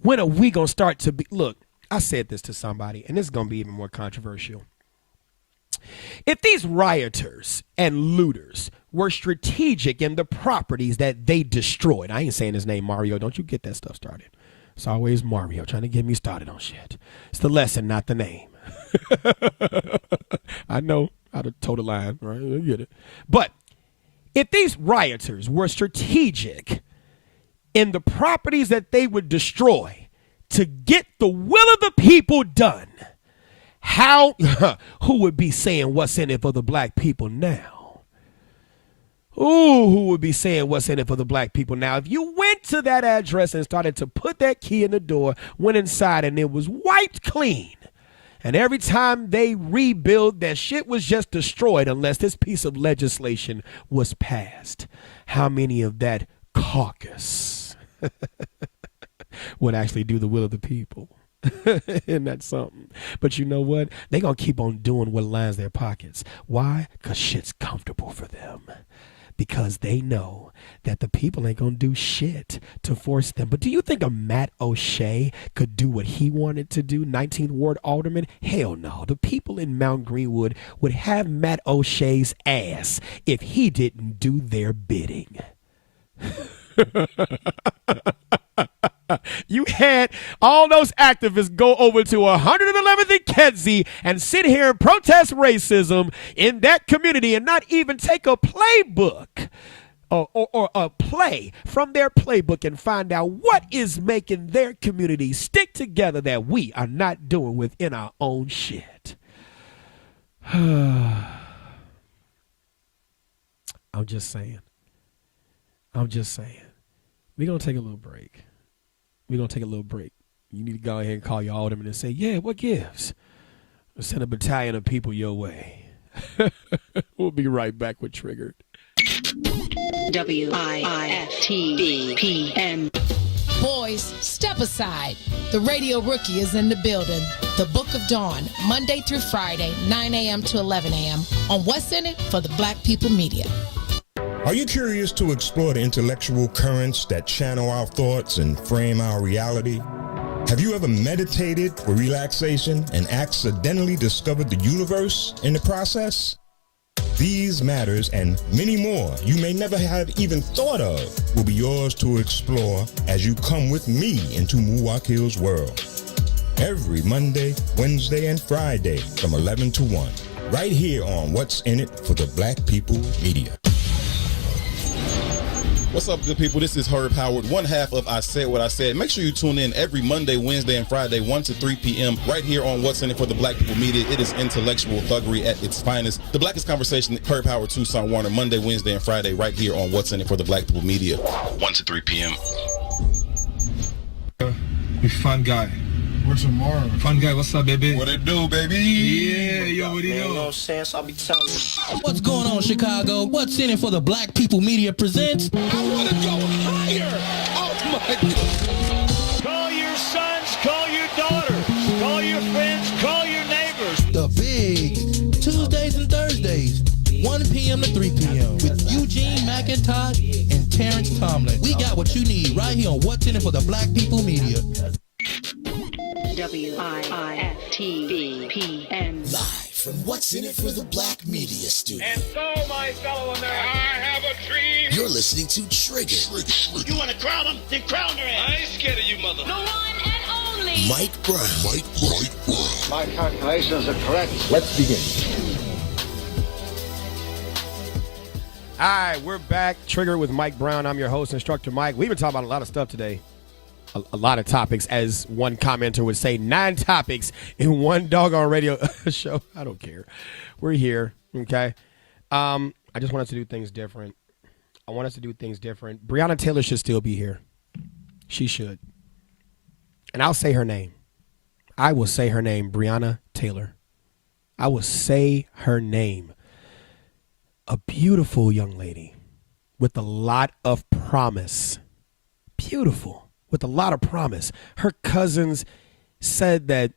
When are we going to start to be, look, I said this to somebody, and this is going to be even more controversial. If these rioters and looters were strategic in the properties that they destroyed, I ain't saying his name, Mario, don't you get that stuff started. It's always Mario trying to get me started on shit. It's the lesson, not the name. I know how to toe the line, right? I get it. But if these rioters were strategic in the properties that they would destroy to get the will of the people done, who would be saying what's in it for the black people now? Ooh, who would be saying what's in it for the black people now? If you went to that address and started to put that key in the door, went inside and it was wiped clean, and every time they rebuild, that shit was just destroyed unless this piece of legislation was passed, how many of that caucus would actually do the will of the people? Isn't that something? But you know what? They're going to keep on doing what lines their pockets. Why? Because shit's comfortable for them. Because they know that the people ain't going to do shit to force them. But do you think a Matt O'Shea could do what he wanted to do, 19th Ward Alderman? Hell no. The people in Mount Greenwood would have Matt O'Shea's ass if he didn't do their bidding. You had all those activists go over to 111th and Kedzie and sit here and protest racism in that community and not even take a playbook or a play from their playbook and find out what is making their community stick together that we are not doing within our own shit. I'm just saying. We're going to take a little break. You need to go ahead and call your alderman and say, yeah, what gives? Send a battalion of people your way. We'll be right back with Triggered. WIFTBPN. Boys, step aside. The Radio Rookie is in the building. The Book of Dawn, Monday through Friday, 9 a.m. to 11 a.m. on What's In It for the Black People Media. Are you curious to explore the intellectual currents that channel our thoughts and frame our reality? Have you ever meditated for relaxation and accidentally discovered the universe in the process? These matters and many more you may never have even thought of will be yours to explore as you come with me into Muwakil's world. Every Monday, Wednesday, and Friday from 11 to 1, right here on What's in It for the Black People Media. What's up, good people? This is Herb Howard, one half of I Said What I Said. Make sure you tune in every Monday, Wednesday, and Friday, 1 to 3 p.m. right here on What's in It for the Black People Media. It is intellectual thuggery at its finest. The Blackest Conversation, Herb Howard, Tucson Warner, Monday, Wednesday, and Friday right here on What's in It for the Black People Media, 1 to 3 p.m. We fun guy. Where's tomorrow? Fun guy, what's up, baby? What it do, baby? Yeah, yo, what do you know? You know what I'm saying? So I'll be telling you. What's going on, Chicago? What's in it for the Black People Media presents? I want to go higher. Oh, my God. Call your sons, call your daughters, call your friends, call your neighbors. The Big Tuesdays and Thursdays, 1 p.m. to 3 p.m. with Eugene McIntosh and Terrence Tomlin. We got what you need right here on What's in it for the Black People Media. WIFTBPN. Live from What's in It for the Black Media Studio. And so, my fellow Americans, I have a dream. You're listening to Trigger. You want to crown them? Then crown their ass. I ain't scared of you, mother. The one and only. Mike Brown. My calculations are correct. Let's begin. All right, we're back. Trigger with Mike Brown. I'm your host, Instructor Mike. We've been talking about a lot of stuff today. A lot of topics, as one commenter would say, 9 topics in one doggone radio show. I don't care. We're here, okay? I just want us to do things different. I want us to do things different. Breonna Taylor should still be here. She should. And I'll say her name. I will say her name, Breonna Taylor. I will say her name. A beautiful young lady with a lot of promise. Beautiful. With a lot of promise. Her cousins said that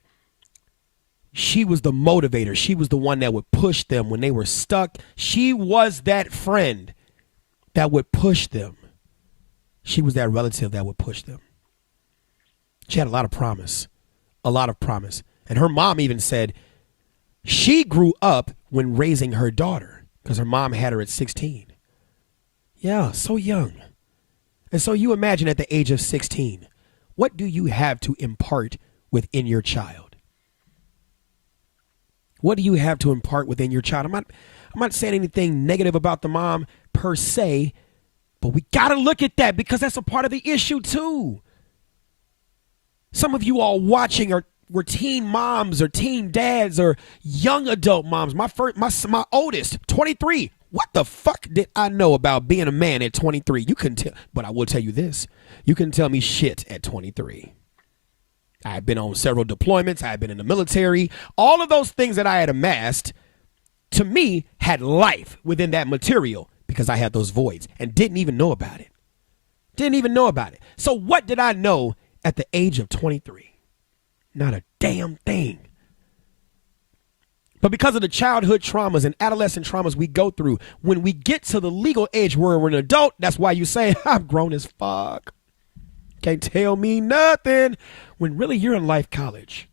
she was the motivator. She was the one that would push them when they were stuck. She was that friend that would push them. She was that relative that would push them. She had a lot of promise. A lot of promise. And her mom even said she grew up when raising her daughter because her mom had her at 16. Yeah, so young. And so you imagine at the age of 16, what do you have to impart within your child? What do you have to impart within your child? I'm not saying anything negative about the mom per se, but we got to look at that because that's a part of the issue too. Some of you all watching were teen moms or teen dads or young adult moms. My oldest, 23. What the fuck did I know about being a man at 23? You couldn't tell, but I will tell you this. You couldn't tell me shit at 23. I had been on several deployments. I had been in the military. All of those things that I had amassed, to me, had life within that material because I had those voids and didn't even know about it. Didn't even know about it. So what did I know at the age of 23? Not a damn thing. But because of the childhood traumas and adolescent traumas we go through, when we get to the legal age where we're an adult, that's why you say, I'm grown as fuck. Can't tell me nothing. When really you're in life college.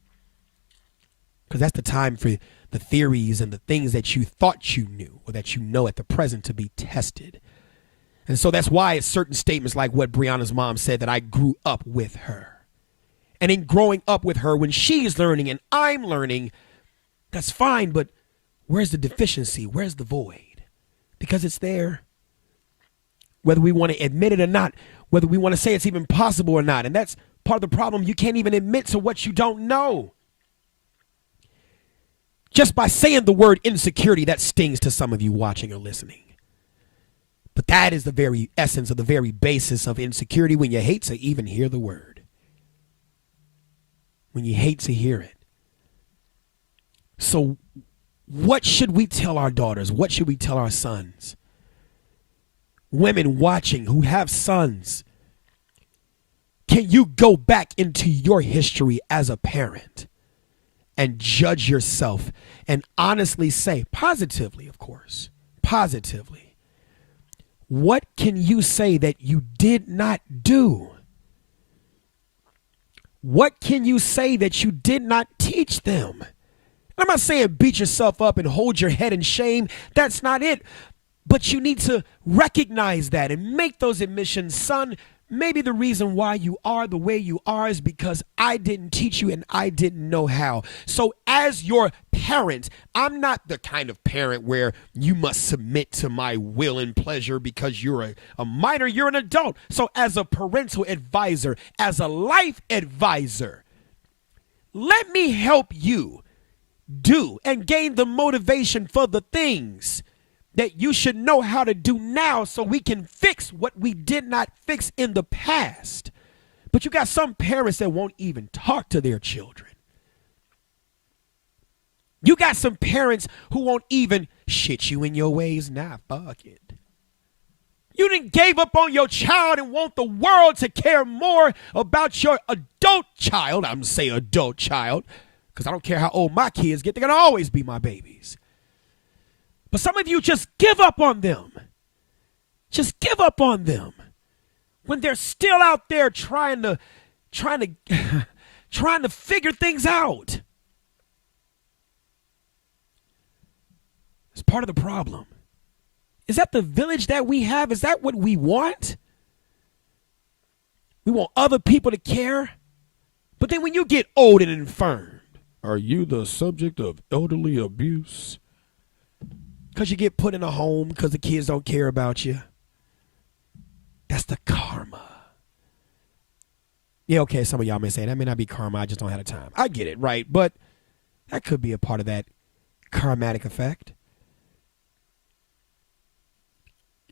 Because that's the time for the theories and the things that you thought you knew or that you know at the present to be tested. And so that's why it's certain statements like what Breonna's mom said, that I grew up with her. And in growing up with her, when she's learning and I'm learning, that's fine, but where's the deficiency? Where's the void? Because it's there. Whether we want to admit it or not, whether we want to say it's even possible or not. And that's part of the problem. You can't even admit to what you don't know. Just by saying the word insecurity, that stings to some of you watching or listening. But that is the very essence of the very basis of insecurity, when you hate to even hear the word. When you hate to hear it. So what should we tell our daughters? What should we tell our sons? Women watching who have sons, can you go back into your history as a parent and judge yourself and honestly say, positively, of course, positively, what can you say that you did not do? What can you say that you did not teach them? I'm not saying beat yourself up and hold your head in shame. That's not it. But you need to recognize that and make those admissions. Son, maybe the reason why you are the way you are is because I didn't teach you and I didn't know how. So as your parent, I'm not the kind of parent where you must submit to my will and pleasure because you're a minor, you're an adult. So as a parental advisor, as a life advisor, let me help you do and gain the motivation for the things that you should know how to do now so we can fix what we did not fix in the past. But you got some parents that won't even talk to their children. You got some parents who won't even shit you in your ways. Nah, fuck it. You done gave up on your child and want the world to care more about your adult child. I'm saying adult child, because I don't care how old my kids get. They're going to always be my babies. But some of you just give up on them. Just give up on them when they're still out there trying to figure things out. It's part of the problem. Is that the village that we have? Is that what we want? We want other people to care. But then when you get old and infirm, are you the subject of elderly abuse? Because you get put in a home because the kids don't care about you. That's the karma. Yeah, okay, some of y'all may say that may not be karma. I just don't have the time. I get it, right? But that could be a part of that karmatic effect.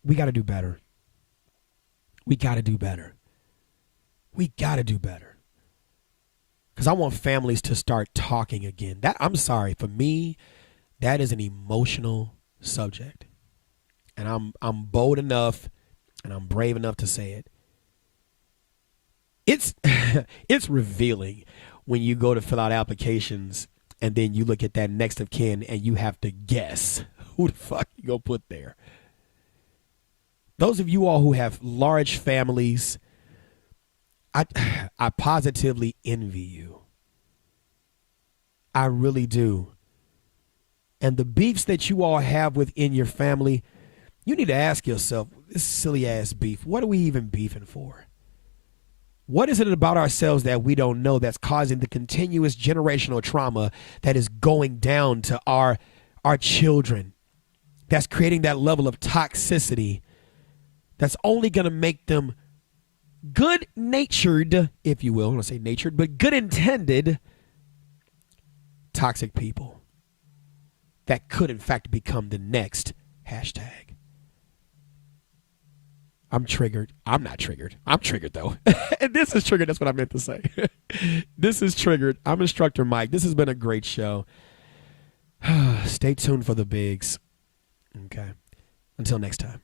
We got to do better. We got to do better. We got to do better. Because I want families to start talking again. That, I'm sorry, for me, that is an emotional subject. And I'm bold enough and I'm brave enough to say it. It's revealing when you go to fill out applications and then you look at that next of kin and you have to guess who the fuck you gonna put there. Those of you all who have large families, I positively envy you. I really do. And the beefs that you all have within your family, you need to ask yourself, this silly ass beef, what are we even beefing for? What is it about ourselves that we don't know that's causing the continuous generational trauma that is going down to our children, that's creating that level of toxicity that's only going to make them good-natured, if you will, I don't want to say natured, but good-intended toxic people that could, in fact, become the next hashtag. I'm triggered. I'm not triggered. I'm triggered, though. And this is triggered. That's what I meant to say. This is triggered. I'm Instructor Mike. This has been a great show. Stay tuned for the bigs. Okay. Until next time.